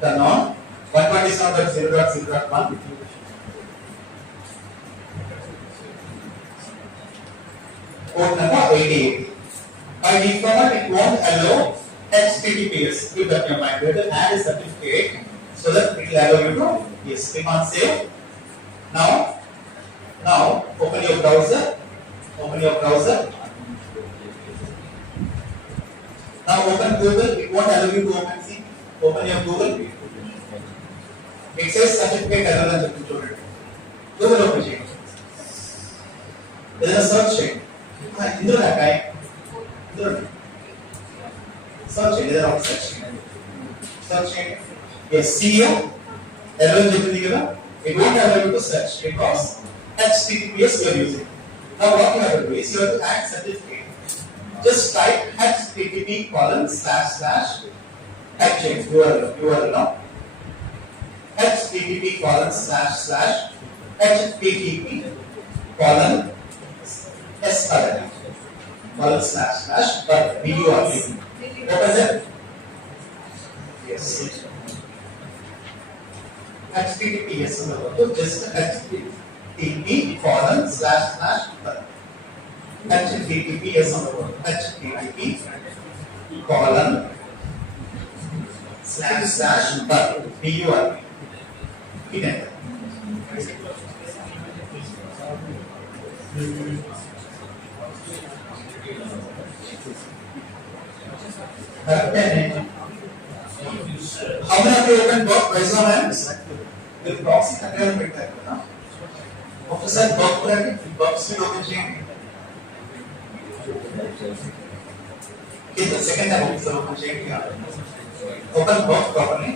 Turn on 127.0.0.1. Port number 88. By default, it won't allow HTTPS. Keep that in your mind. We have to add a certificate so that it will allow you to. Yes, click on save. Now open your browser. Now open Google. It won't allow you to open C. Open your Google. It says certificate error and the Google open it. There is a search chain. Search chain. There are search chain. Yes, CEO. Error it won't allow you to search because HTTPS we are using. Now what you have to do is you have to add certificate. Just type http:// type change URL now. http://http:// Open it. Yes. HTTPS just HTTP. http colon slash slash https on the word http colon slash slash bur hit enter. How many of you open book? Raise your hands. The proxy control పెట్టారు కదా ఒకసారి బక్ రండి బక్ speed open చేయండి కింద second time ఒకసారి open చేయండి open బక్ properly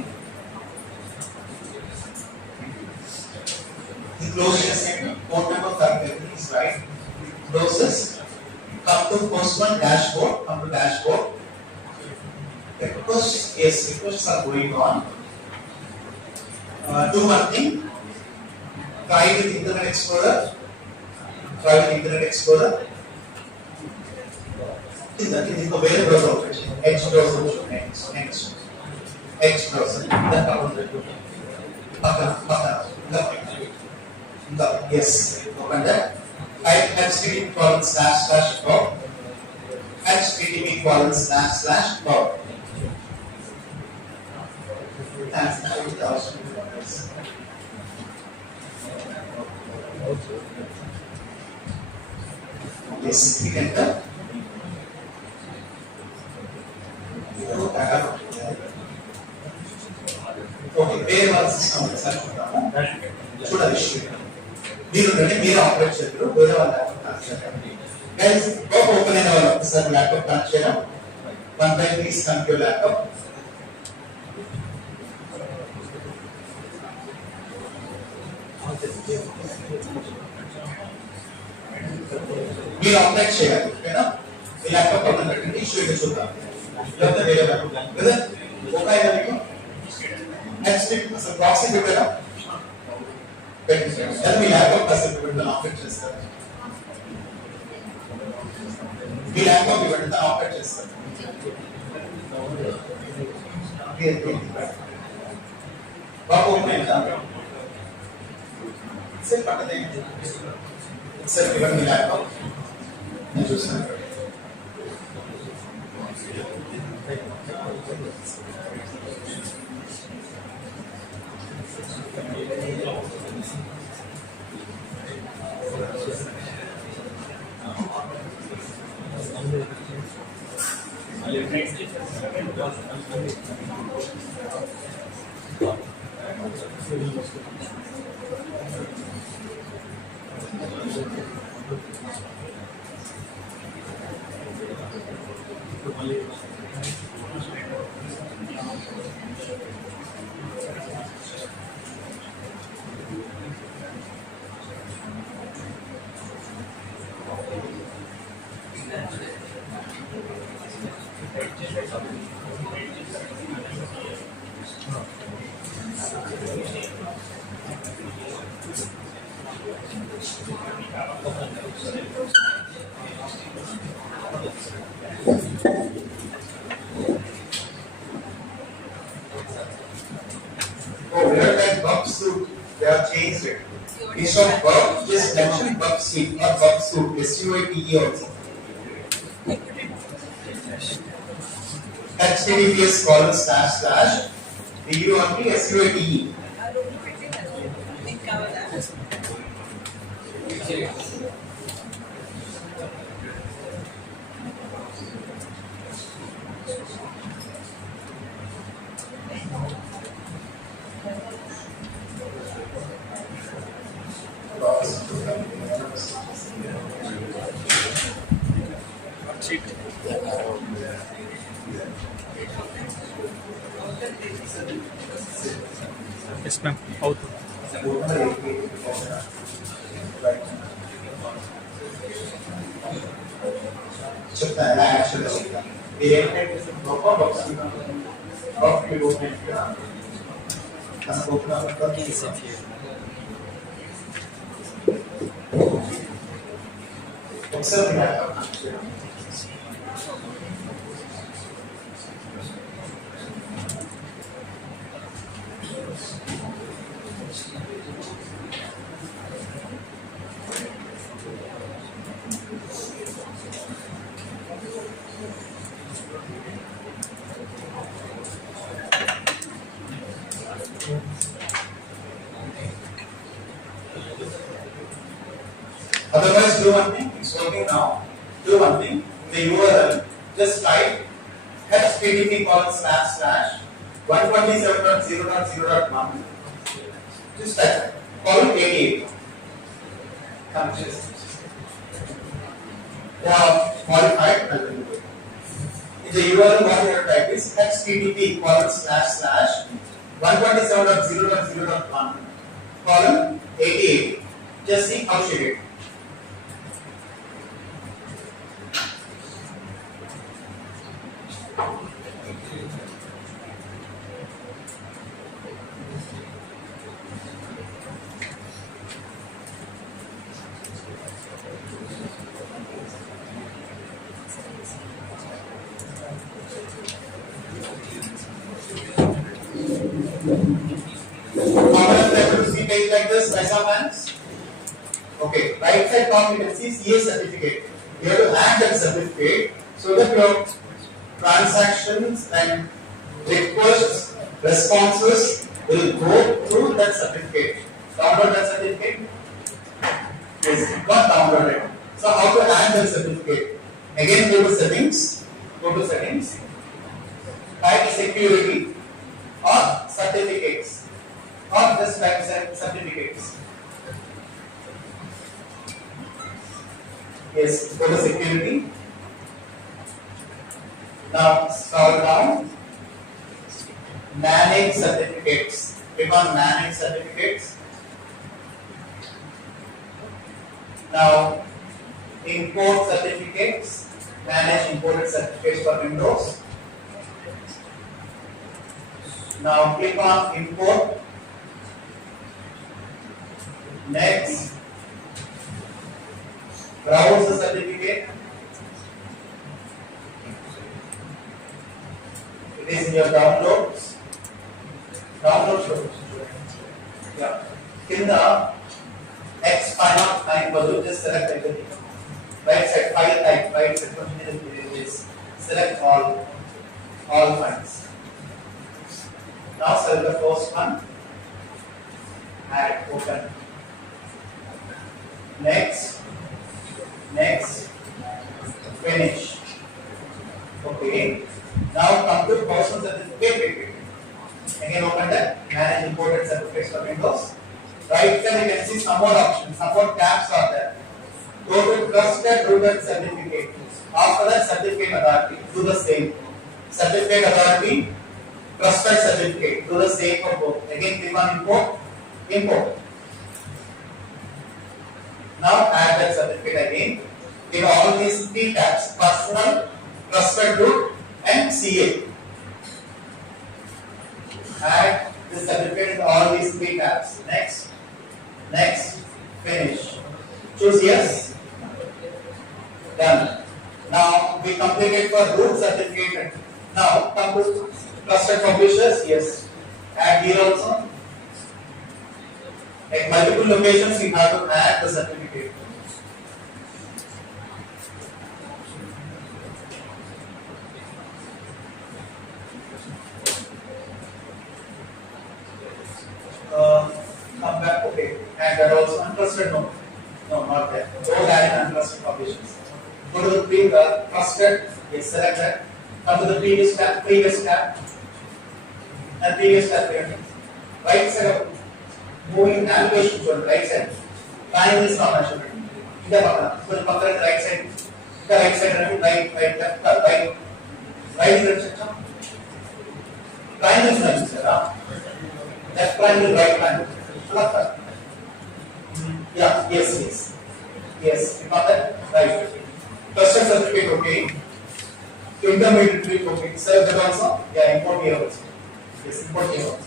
close చేసేయండి code number correct is right closes come to first one dashboard come to dashboard requests are going on do one thing try with Internet Explorer is that is the web browser Edge browser Edge browser yes open that type http colon slash slash dot http colon slash slash dot yes we enter okay where was system చూడాలి మీరు operate చేస్తారు వేరే వాళ్ళ laptop guys open అయిన వాళ్ళు ఒకసారి laptop connect చేయడం one by please connect your laptop మీరు ఆపరేట్ చేయాలి ఓకేనా మీ ల్యాప్టాప్ పక్కన పెట్టండి ఇష్యూ అయితే చూద్దాం లేకపోతే వేరే ల్యాప్టాప్ కదా ఒక అయినా మీకు నెక్స్ట్ అసలు ప్రాక్సీ పెట్టారా పెట్టండి మీ ల్యాప్టాప్ అసలు పెట్టాను ఆపరేట్ చేస్తారు మీ ల్యాప్టాప్ ఇవ్వండి ఆపరేట్ చేస్తారు బాబు ఓపెన్ సార్ పక్కనే సార్ ఇవ్వండి మీ ల్యాప్టాప్ నేను చూస్తాను They have changed it. Instead of bug, just mention bug suite or bug suite. SUITE also. HTTPS colon slash slash DURP SUITE. Yes, ma'am. Out. చెప్తాను యాక్చువల్గా చెప్తాను మీరు ఏంటంటే గొప్ప బాక్స్ మీరు ఓపెన్ ఒకసారి Just do one thing. It's working now. Do one thing. In the URL, just type http:// 127.0.0.1. Just type. Call it 88. Come, just. Yeah, modified. In the URL, what you have to type is http:// 127.0.0.1 Just see how she did. Page like this, raise of hands. Okay, right side top you can see CA certificate. You have to add that certificate so that your transactions and requests, responses will go through that certificate. Download that certificate. Yes, it got downloaded. So how to add that certificate? Again, go to settings. Go to settings. Type security or certificates. Or just type certificates. Yes, go to security. Now scroll down. Manage certificates. Click on manage certificates. Now import certificates. Manage imported certificates for Windows. Now click on import. Next, browse the certificate. It is in your downloads. Download. Yeah. In the X file type, just select everything. Right side file type, right side continuous select all files. Now select the first one. Add open. Next, finish. Okay. Now come to personal certificate. Again, open that. Manage imported certificates for Windows. Right side you can see some more options. Some more tabs are there. Go to trusted rooted certificate. After that, certificate authority. Do the same. Certificate authority, trusted certificate. Do the same for both. Again, click on import. Import. Now add that certificate again. In all these three tabs: personal, trusted root, and CA. Add the certificate in all these three tabs. Next, finish. Choose yes. Done. Now we completed for root certificate. Now come to trusted publishers. Yes. Add here also. At multiple locations, we have to add the certificate. Come back, okay. And that also untrusted, no, not there. Don't add untrusted publishers. Go to the trusted, yes, select that. Come to the previous tab, and previous tab. Right side of moving navigation to the right side. Time is not measured. The right side. The right side, right, left, right. Right, left. Prime is not measured. Left prime is right prime. Left. Yeah, yes. Yes, you got that? Right. Trusted certificate, okay. Intermediate, okay. Self that also? Yeah, import here also. Yes, import here also.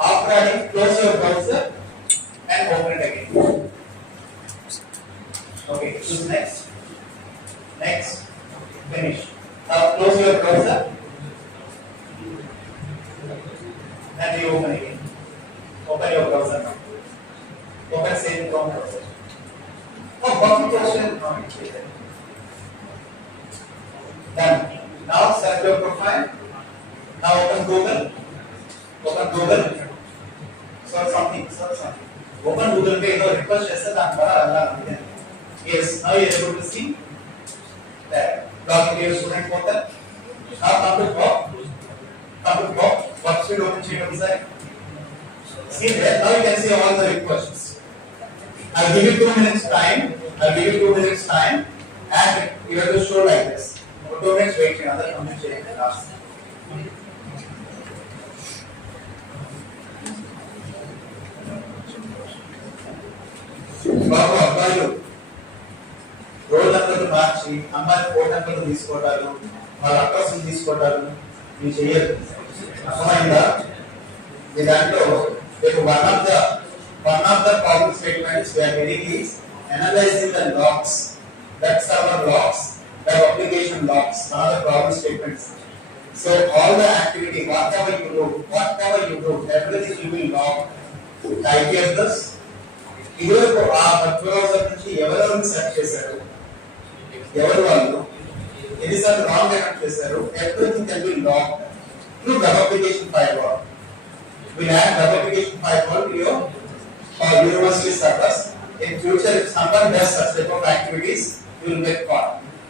After adding, close your browser and open it again. Okay, choose next. Finish. Now close your browser and reopen again. Open your browser now. Open same Chrome browser. Oh, one question. Done. Now select your profile. Now open Google. Search something. Open Google पे ఏదో request చేస్తే దాని ద్వారా వెళ్ళాలి. Yes, now you are able to see that login to your student portal. Now come to Bob. Worksheet open చేయడం sir. See there, now you can see all the requests. I'll give you 2 minutes time. And you have to show like this. For 2 minutes wait for another complete check last. బాబు అబ్బాయిలు role నెంబర్లు మార్చి అమ్మాయి phone నెంబర్లు తీసుకోవటాలు వాళ్ళ address తీసుకోవటాలు మీరు చేయరు. అర్థమైందా? ఈ దాంట్లో one of the problem statements we are getting is analyzing the logs. That's our logs, the application logs, one of the problem statements. So all the activity, whatever you do, everything you will log. Type this. ఇదివరకు ఆ web browser నుంచి ఎవరెవరిని search చేశారు, ఎవరు వాళ్ళు ఎన్నిసార్లు wrong attempt చేశారు, everything can be log through web application firewall. We'll add web application firewall to your university servers. In future, if someone does such type of activities, you will get caught.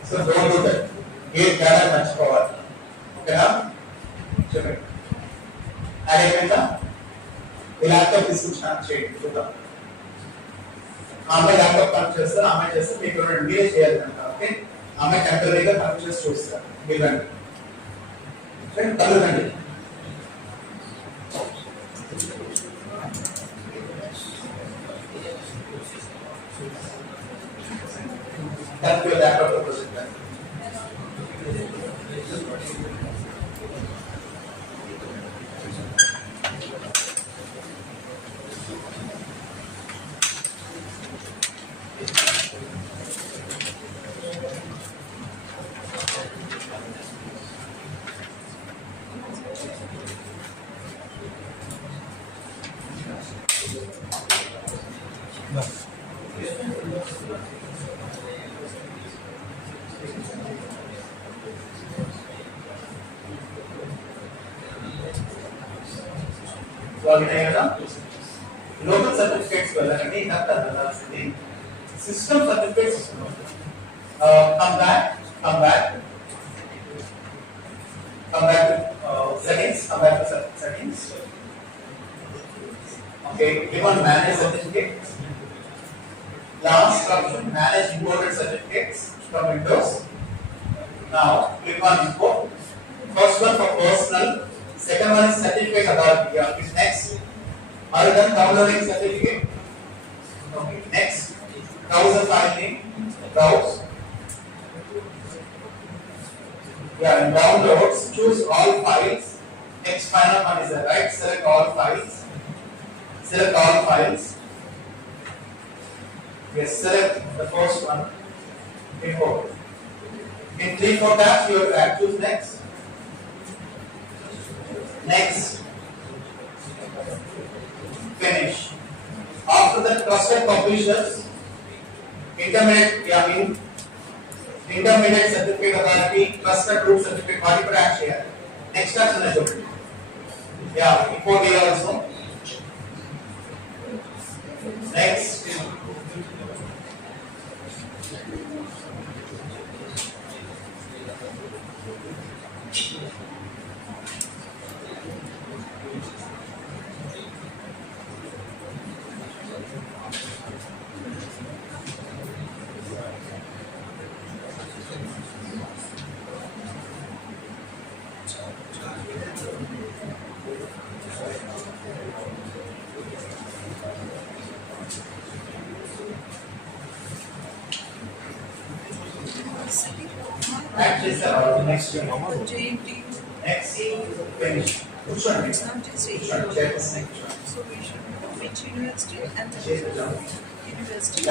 So don't do that. Get data much power. Okay, now? Sure. Add the laptop is change. అమ్మాయి laptop connect చేస్తారు, అమ్మాయి చేస్తే మీకు మీరే చేయాలంట. Okay, అమ్మాయి టెంపరీగా connect చేసి చూస్తారు. ఇవ్వండి కలుగుతండి. That's your laptop representative. Local certificates వెళ్ళండి. వెళ్ళాల్సింది system certificates. Come back to settings. Okay, click on manage certificates. Last option, manage imported certificates from Windows. Now click on import. First one for personal, second one is certificate authority. Yeah, next. Are you done downloading certificate? Okay, next. Browse the file name. Browse. Yeah, in downloads, choose all files. Next final one is the right. Select all files. Yes, select the first one. Import. In 3-4 tabs, you have to choose next. Finish. After that, trusted publishers, intermediate certificate authority, trusted group certificate, body for action. Next action is open. Yeah, import here also. Next. Next, finish. Which one? So we should know which university and the university.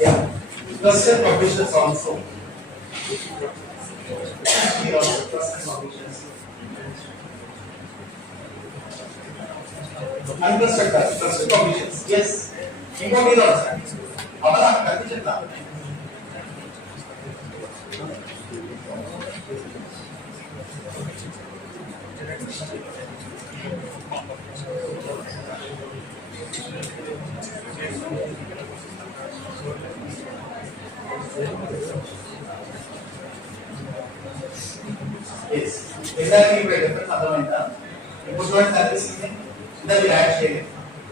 Yeah. Trusted publishers also. Here also trusted publishers. Untrusted permissions. Yes. Incognito also. Abala condition la. Yes. Exactly where different fundamental. Input one service thing. Then we add share.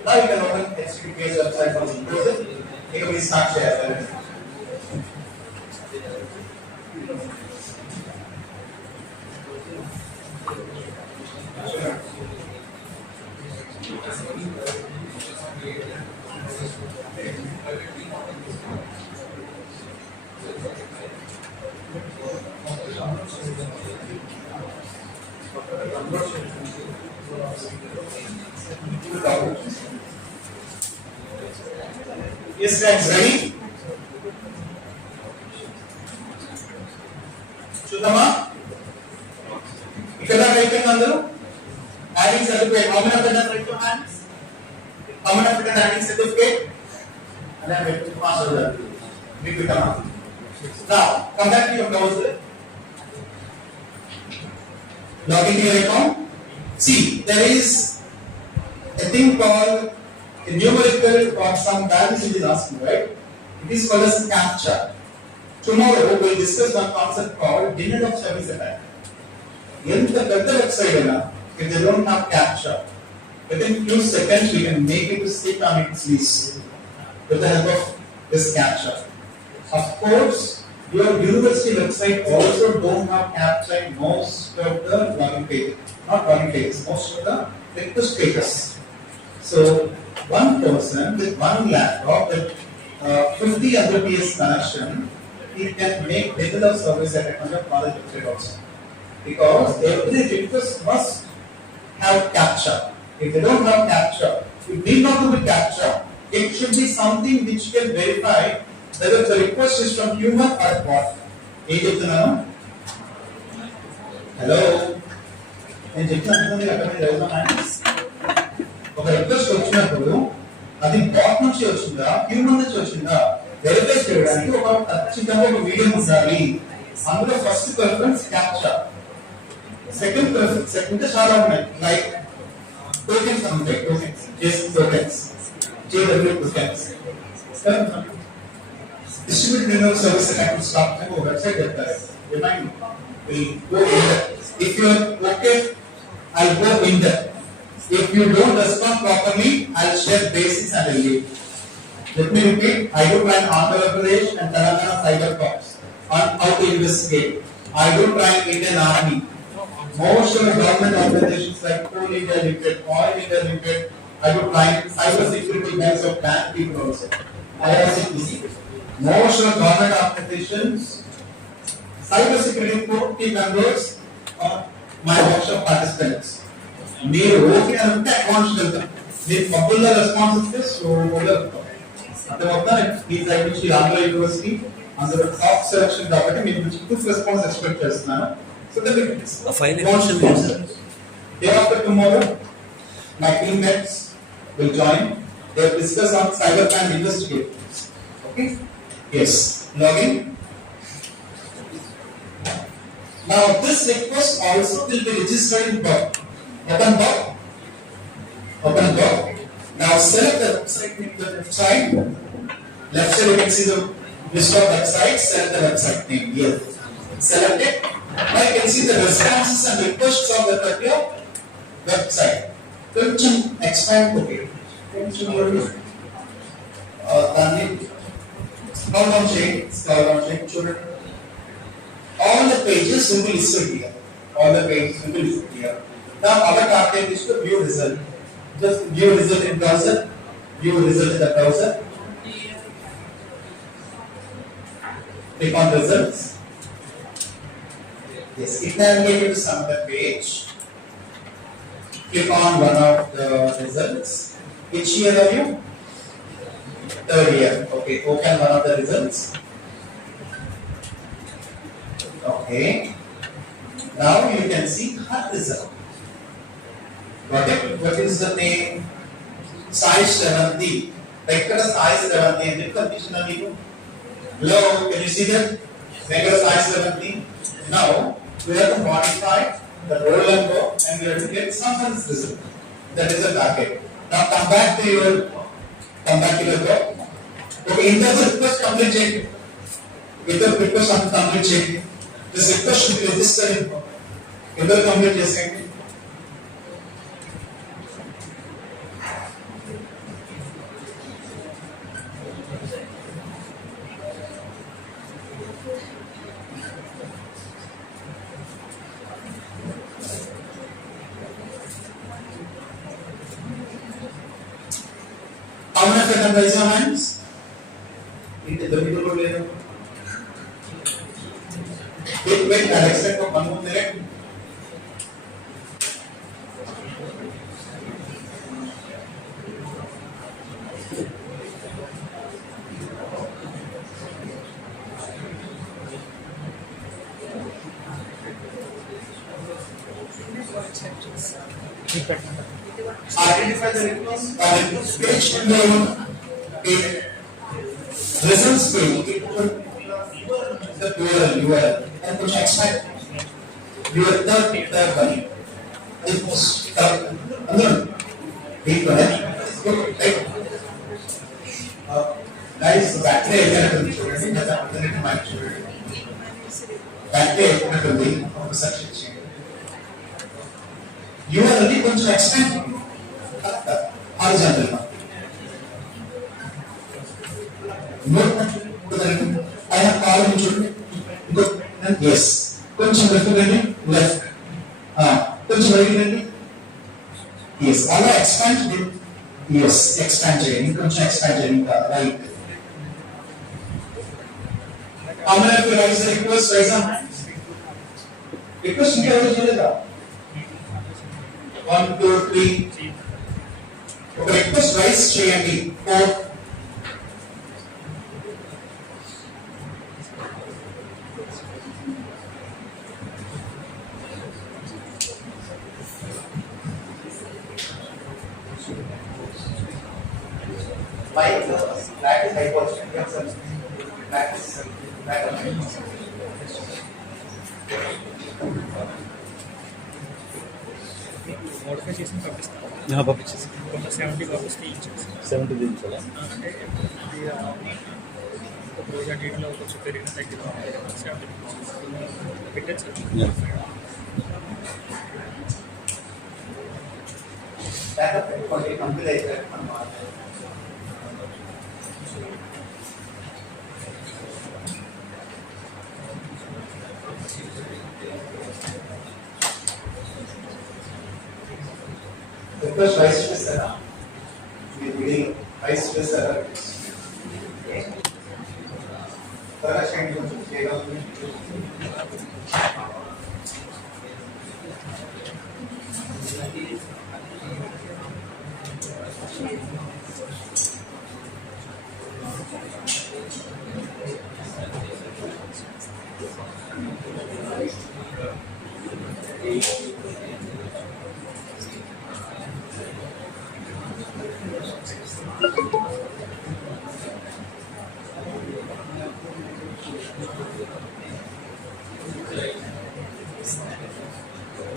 Now you can open HTTPS website for the browser. You can start share. Yes, friends, ready? Shudama? Ikkada typing andaru? Adding certificate. How many of them have raised your hands? How many of them are adding certificate? And then wait to pass over. We will come up. Now, come back to your browser. Log into your account. See, there is a thing called a numerical or some values it is asking, right? It is called as captcha. Tomorrow we will discuss one concept called denial of service attack. In the website, if they don't have captcha, within few seconds we can make it to stick on its list with the help of this captcha. Of course, your university website also don't have captcha in most of the login pages. Not login pages, most of the request pages. So, one person with one laptop with 50 Mbps connection, he can make denial of service attack on your college website also. Because every request must have captcha. If they don't have captcha, it need not to be captcha. It should be something which can verify whether the request is from human or bot. Hello? నేను చెప్పినట్టు అక్కడ rise hands ఒక request వచ్చినప్పుడు అది bat నుంచి వచ్చిందా human నుంచి వచ్చిందా వెరిఫై చేయడానికి ఒక ఖచ్చితంగా ఒక వీడియో ఉండాలి అందులో first preference captcha second preference ఇంకా చాలా ఉన్నాయి లైక్ టోకెన్స్ ఉంటాయి tokens JC tokens JW tokens distributed network service attack will stop them over website remind me will go in there. If you are okay, I'll go in there. If you don't respond properly, I'll share basics and I'll leave. Let me repeat, I do plan Andhra Pradesh and Telangana cyber cops on how to investigate. I do plan Indian Army. Most of the government organizations like Coal India Limited, Oil India Limited, I do plan cyber security guys of bank people also. IRCTC. Most of the government organizations, cyber security team members, are my workshop participants. మీరు okay అంటే accounts వెళ్తాం మీరు పబ్బుల్లో response ఇస్తే స్లోగా అర్థమవుతా ఈ side నుంచి Andhra university అందులో టాప్ సెలక్షన్ కాబట్టి మీకు నుంచి క్విక్ రెస్పాన్స్ ఎక్స్పెక్ట్ చేస్తున్నాను so that day after tomorrow my teammates will join they will discuss on cyber crime investigations okay yes login. Now this request also will be registered in Bob. Open Bob. Open Bob. Now select the website name. The left side. Left side you can see the list of websites. Select the website name here. Select it. Now you can see the responses and requests of the particular website. కొంచెం expand okay. కొంచెం scroll down children. All the pages will be listed here. All the pages will be listed here. Now our target is to view result. Just view result in browser. View result in the browser. Click on results. Yes, it navigates you to some other page. Click on one of the results. Which year are you? Third year. Okay, open one of the results. Okay. Now you can see her result. Got it? What is the name? Size 70. Vector size 70. Is it condition of you? Hello, can you see that? Vector size 70. Now, we have to modify the roll number and we have to get some result. That is a target. Now come back to your code. Okay, in terms of request complete check. With the request on complete check. This request should be registered in the complete check. How many of them raise your hands? Wait, I'll expect one more direct. Identify the request page page results page the URL and push expand your third one. It was read right. Guys, the battery is చూడండి లేదా internet mic చూడండి battery ఎక్కడుంది ఒకసారి check చేయండి URL కొంచెం extend horizontal I have column చూడండి yes కొంచెం left రండి left కొంచెం right రండి yes అలా expand yes expand చేయండి కొంచెం expand చేయండి right how many of you raise the request raise your hand request ఇంకా ఎవరు చేయలేదా 1 2 3 ఒక రిక్వెస్ట్ రైస్ చేయండి 4 5 that is hypothesis yes sir that is modify చేసి పంపిస్తాను పంపించేసి కొంత 70 కాపీస్ ఇచ్చేసి 70 దించాలా అంటే ఒక రోజు డేట్లో కొంచెం పెరిగిన తగ్గిన 70 పెట్టచ్చు కంప్లీట్ అయితే request rise చేస్తారా ఇది రైస్ చేస్తారా త్వరగా చేయండి కొంచెం చేయగలరు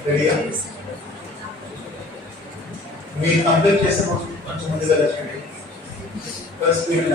రెడీయా మీరు కంప్లీట్ చేసే కొంచెం ముందుగా వచ్చండి first speed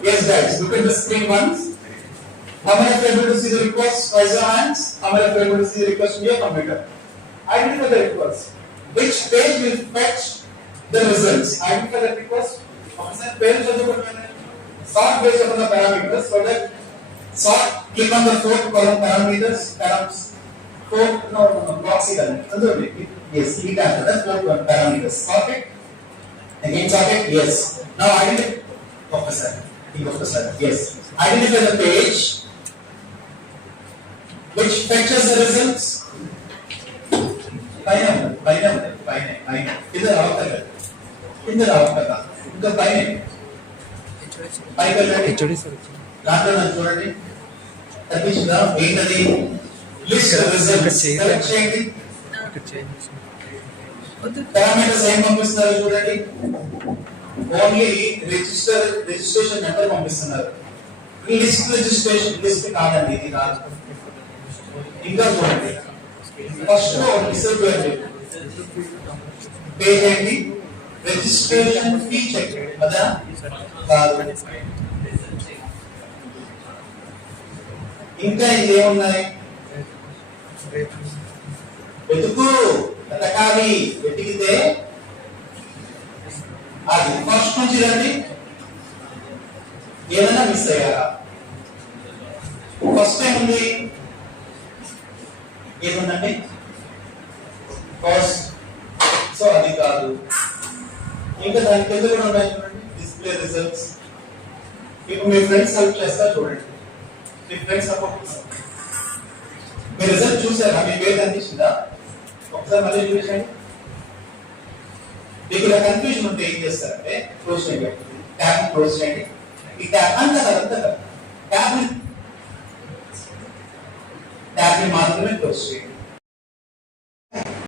Yes, guys, look at the screen once. How many of you are able to see the request? Raise your hands. How many of you are able to see the request in your computer? Identify the request. Which page will fetch the results? Identify the request. Page sort based on the parameters so that Sort, click on the fourth column parameters, fourth, no, proxy column. Yes, click on the fourth one parameters. Sort it. Again sort it. Yes. Now identify. Professor. Yes. Identify the page which fetches the results. Fine. In the HOD sir దాంట్లో చూడండి తప్పించిందా ఏంటది list results select చేయండి ఇక్కడ చేయండి parameters ఏం పంపిస్తున్నారు చూడండి only registration number పంపిస్తున్నారు ఈ లిస్ట్ కాదండి ఇది కాదు ఇంకా చూడండి ఫస్ట్ లో రిసల్ట్ పేజ్ ఏంటి రిజిస్ట్రేషన్ ఫీ చెక్ కదా కాదు ఇంకా ఏమున్నాయి వెతకాలి వెతికితే అది ఫస్ట్ నుంచి రండి ఏదైనా మిస్ అయ్యారా ఫస్ట్ టైం ఉంది ఏముందండి ఫస్ట్ సో అది కాదు ఇంకా దాని కింద కూడా ఉన్నాయి చూడండి డిస్ప్లే రిజల్ట్స్ ఇప్పుడు మీ ఫ్రెండ్స్ హెల్ప్ చేస్తా చూడండి మీ ఫ్రెండ్స్ సపోర్ట్ మీ రిజల్ట్ చూసారా మీ పేరు కనిపించిందా ఒకసారి మళ్ళీ చూపించండి మీకు ఇలా కన్ఫ్యూజన్ ఉంటే ఏం చేస్తారంటే క్లోజ్ చేయండి ట్యాబ్ క్లోజ్ చేయండి ఈ ట్యాబ్ అంతా ట్యాబ్ ని మాత్రమే క్లోజ్ చేయండి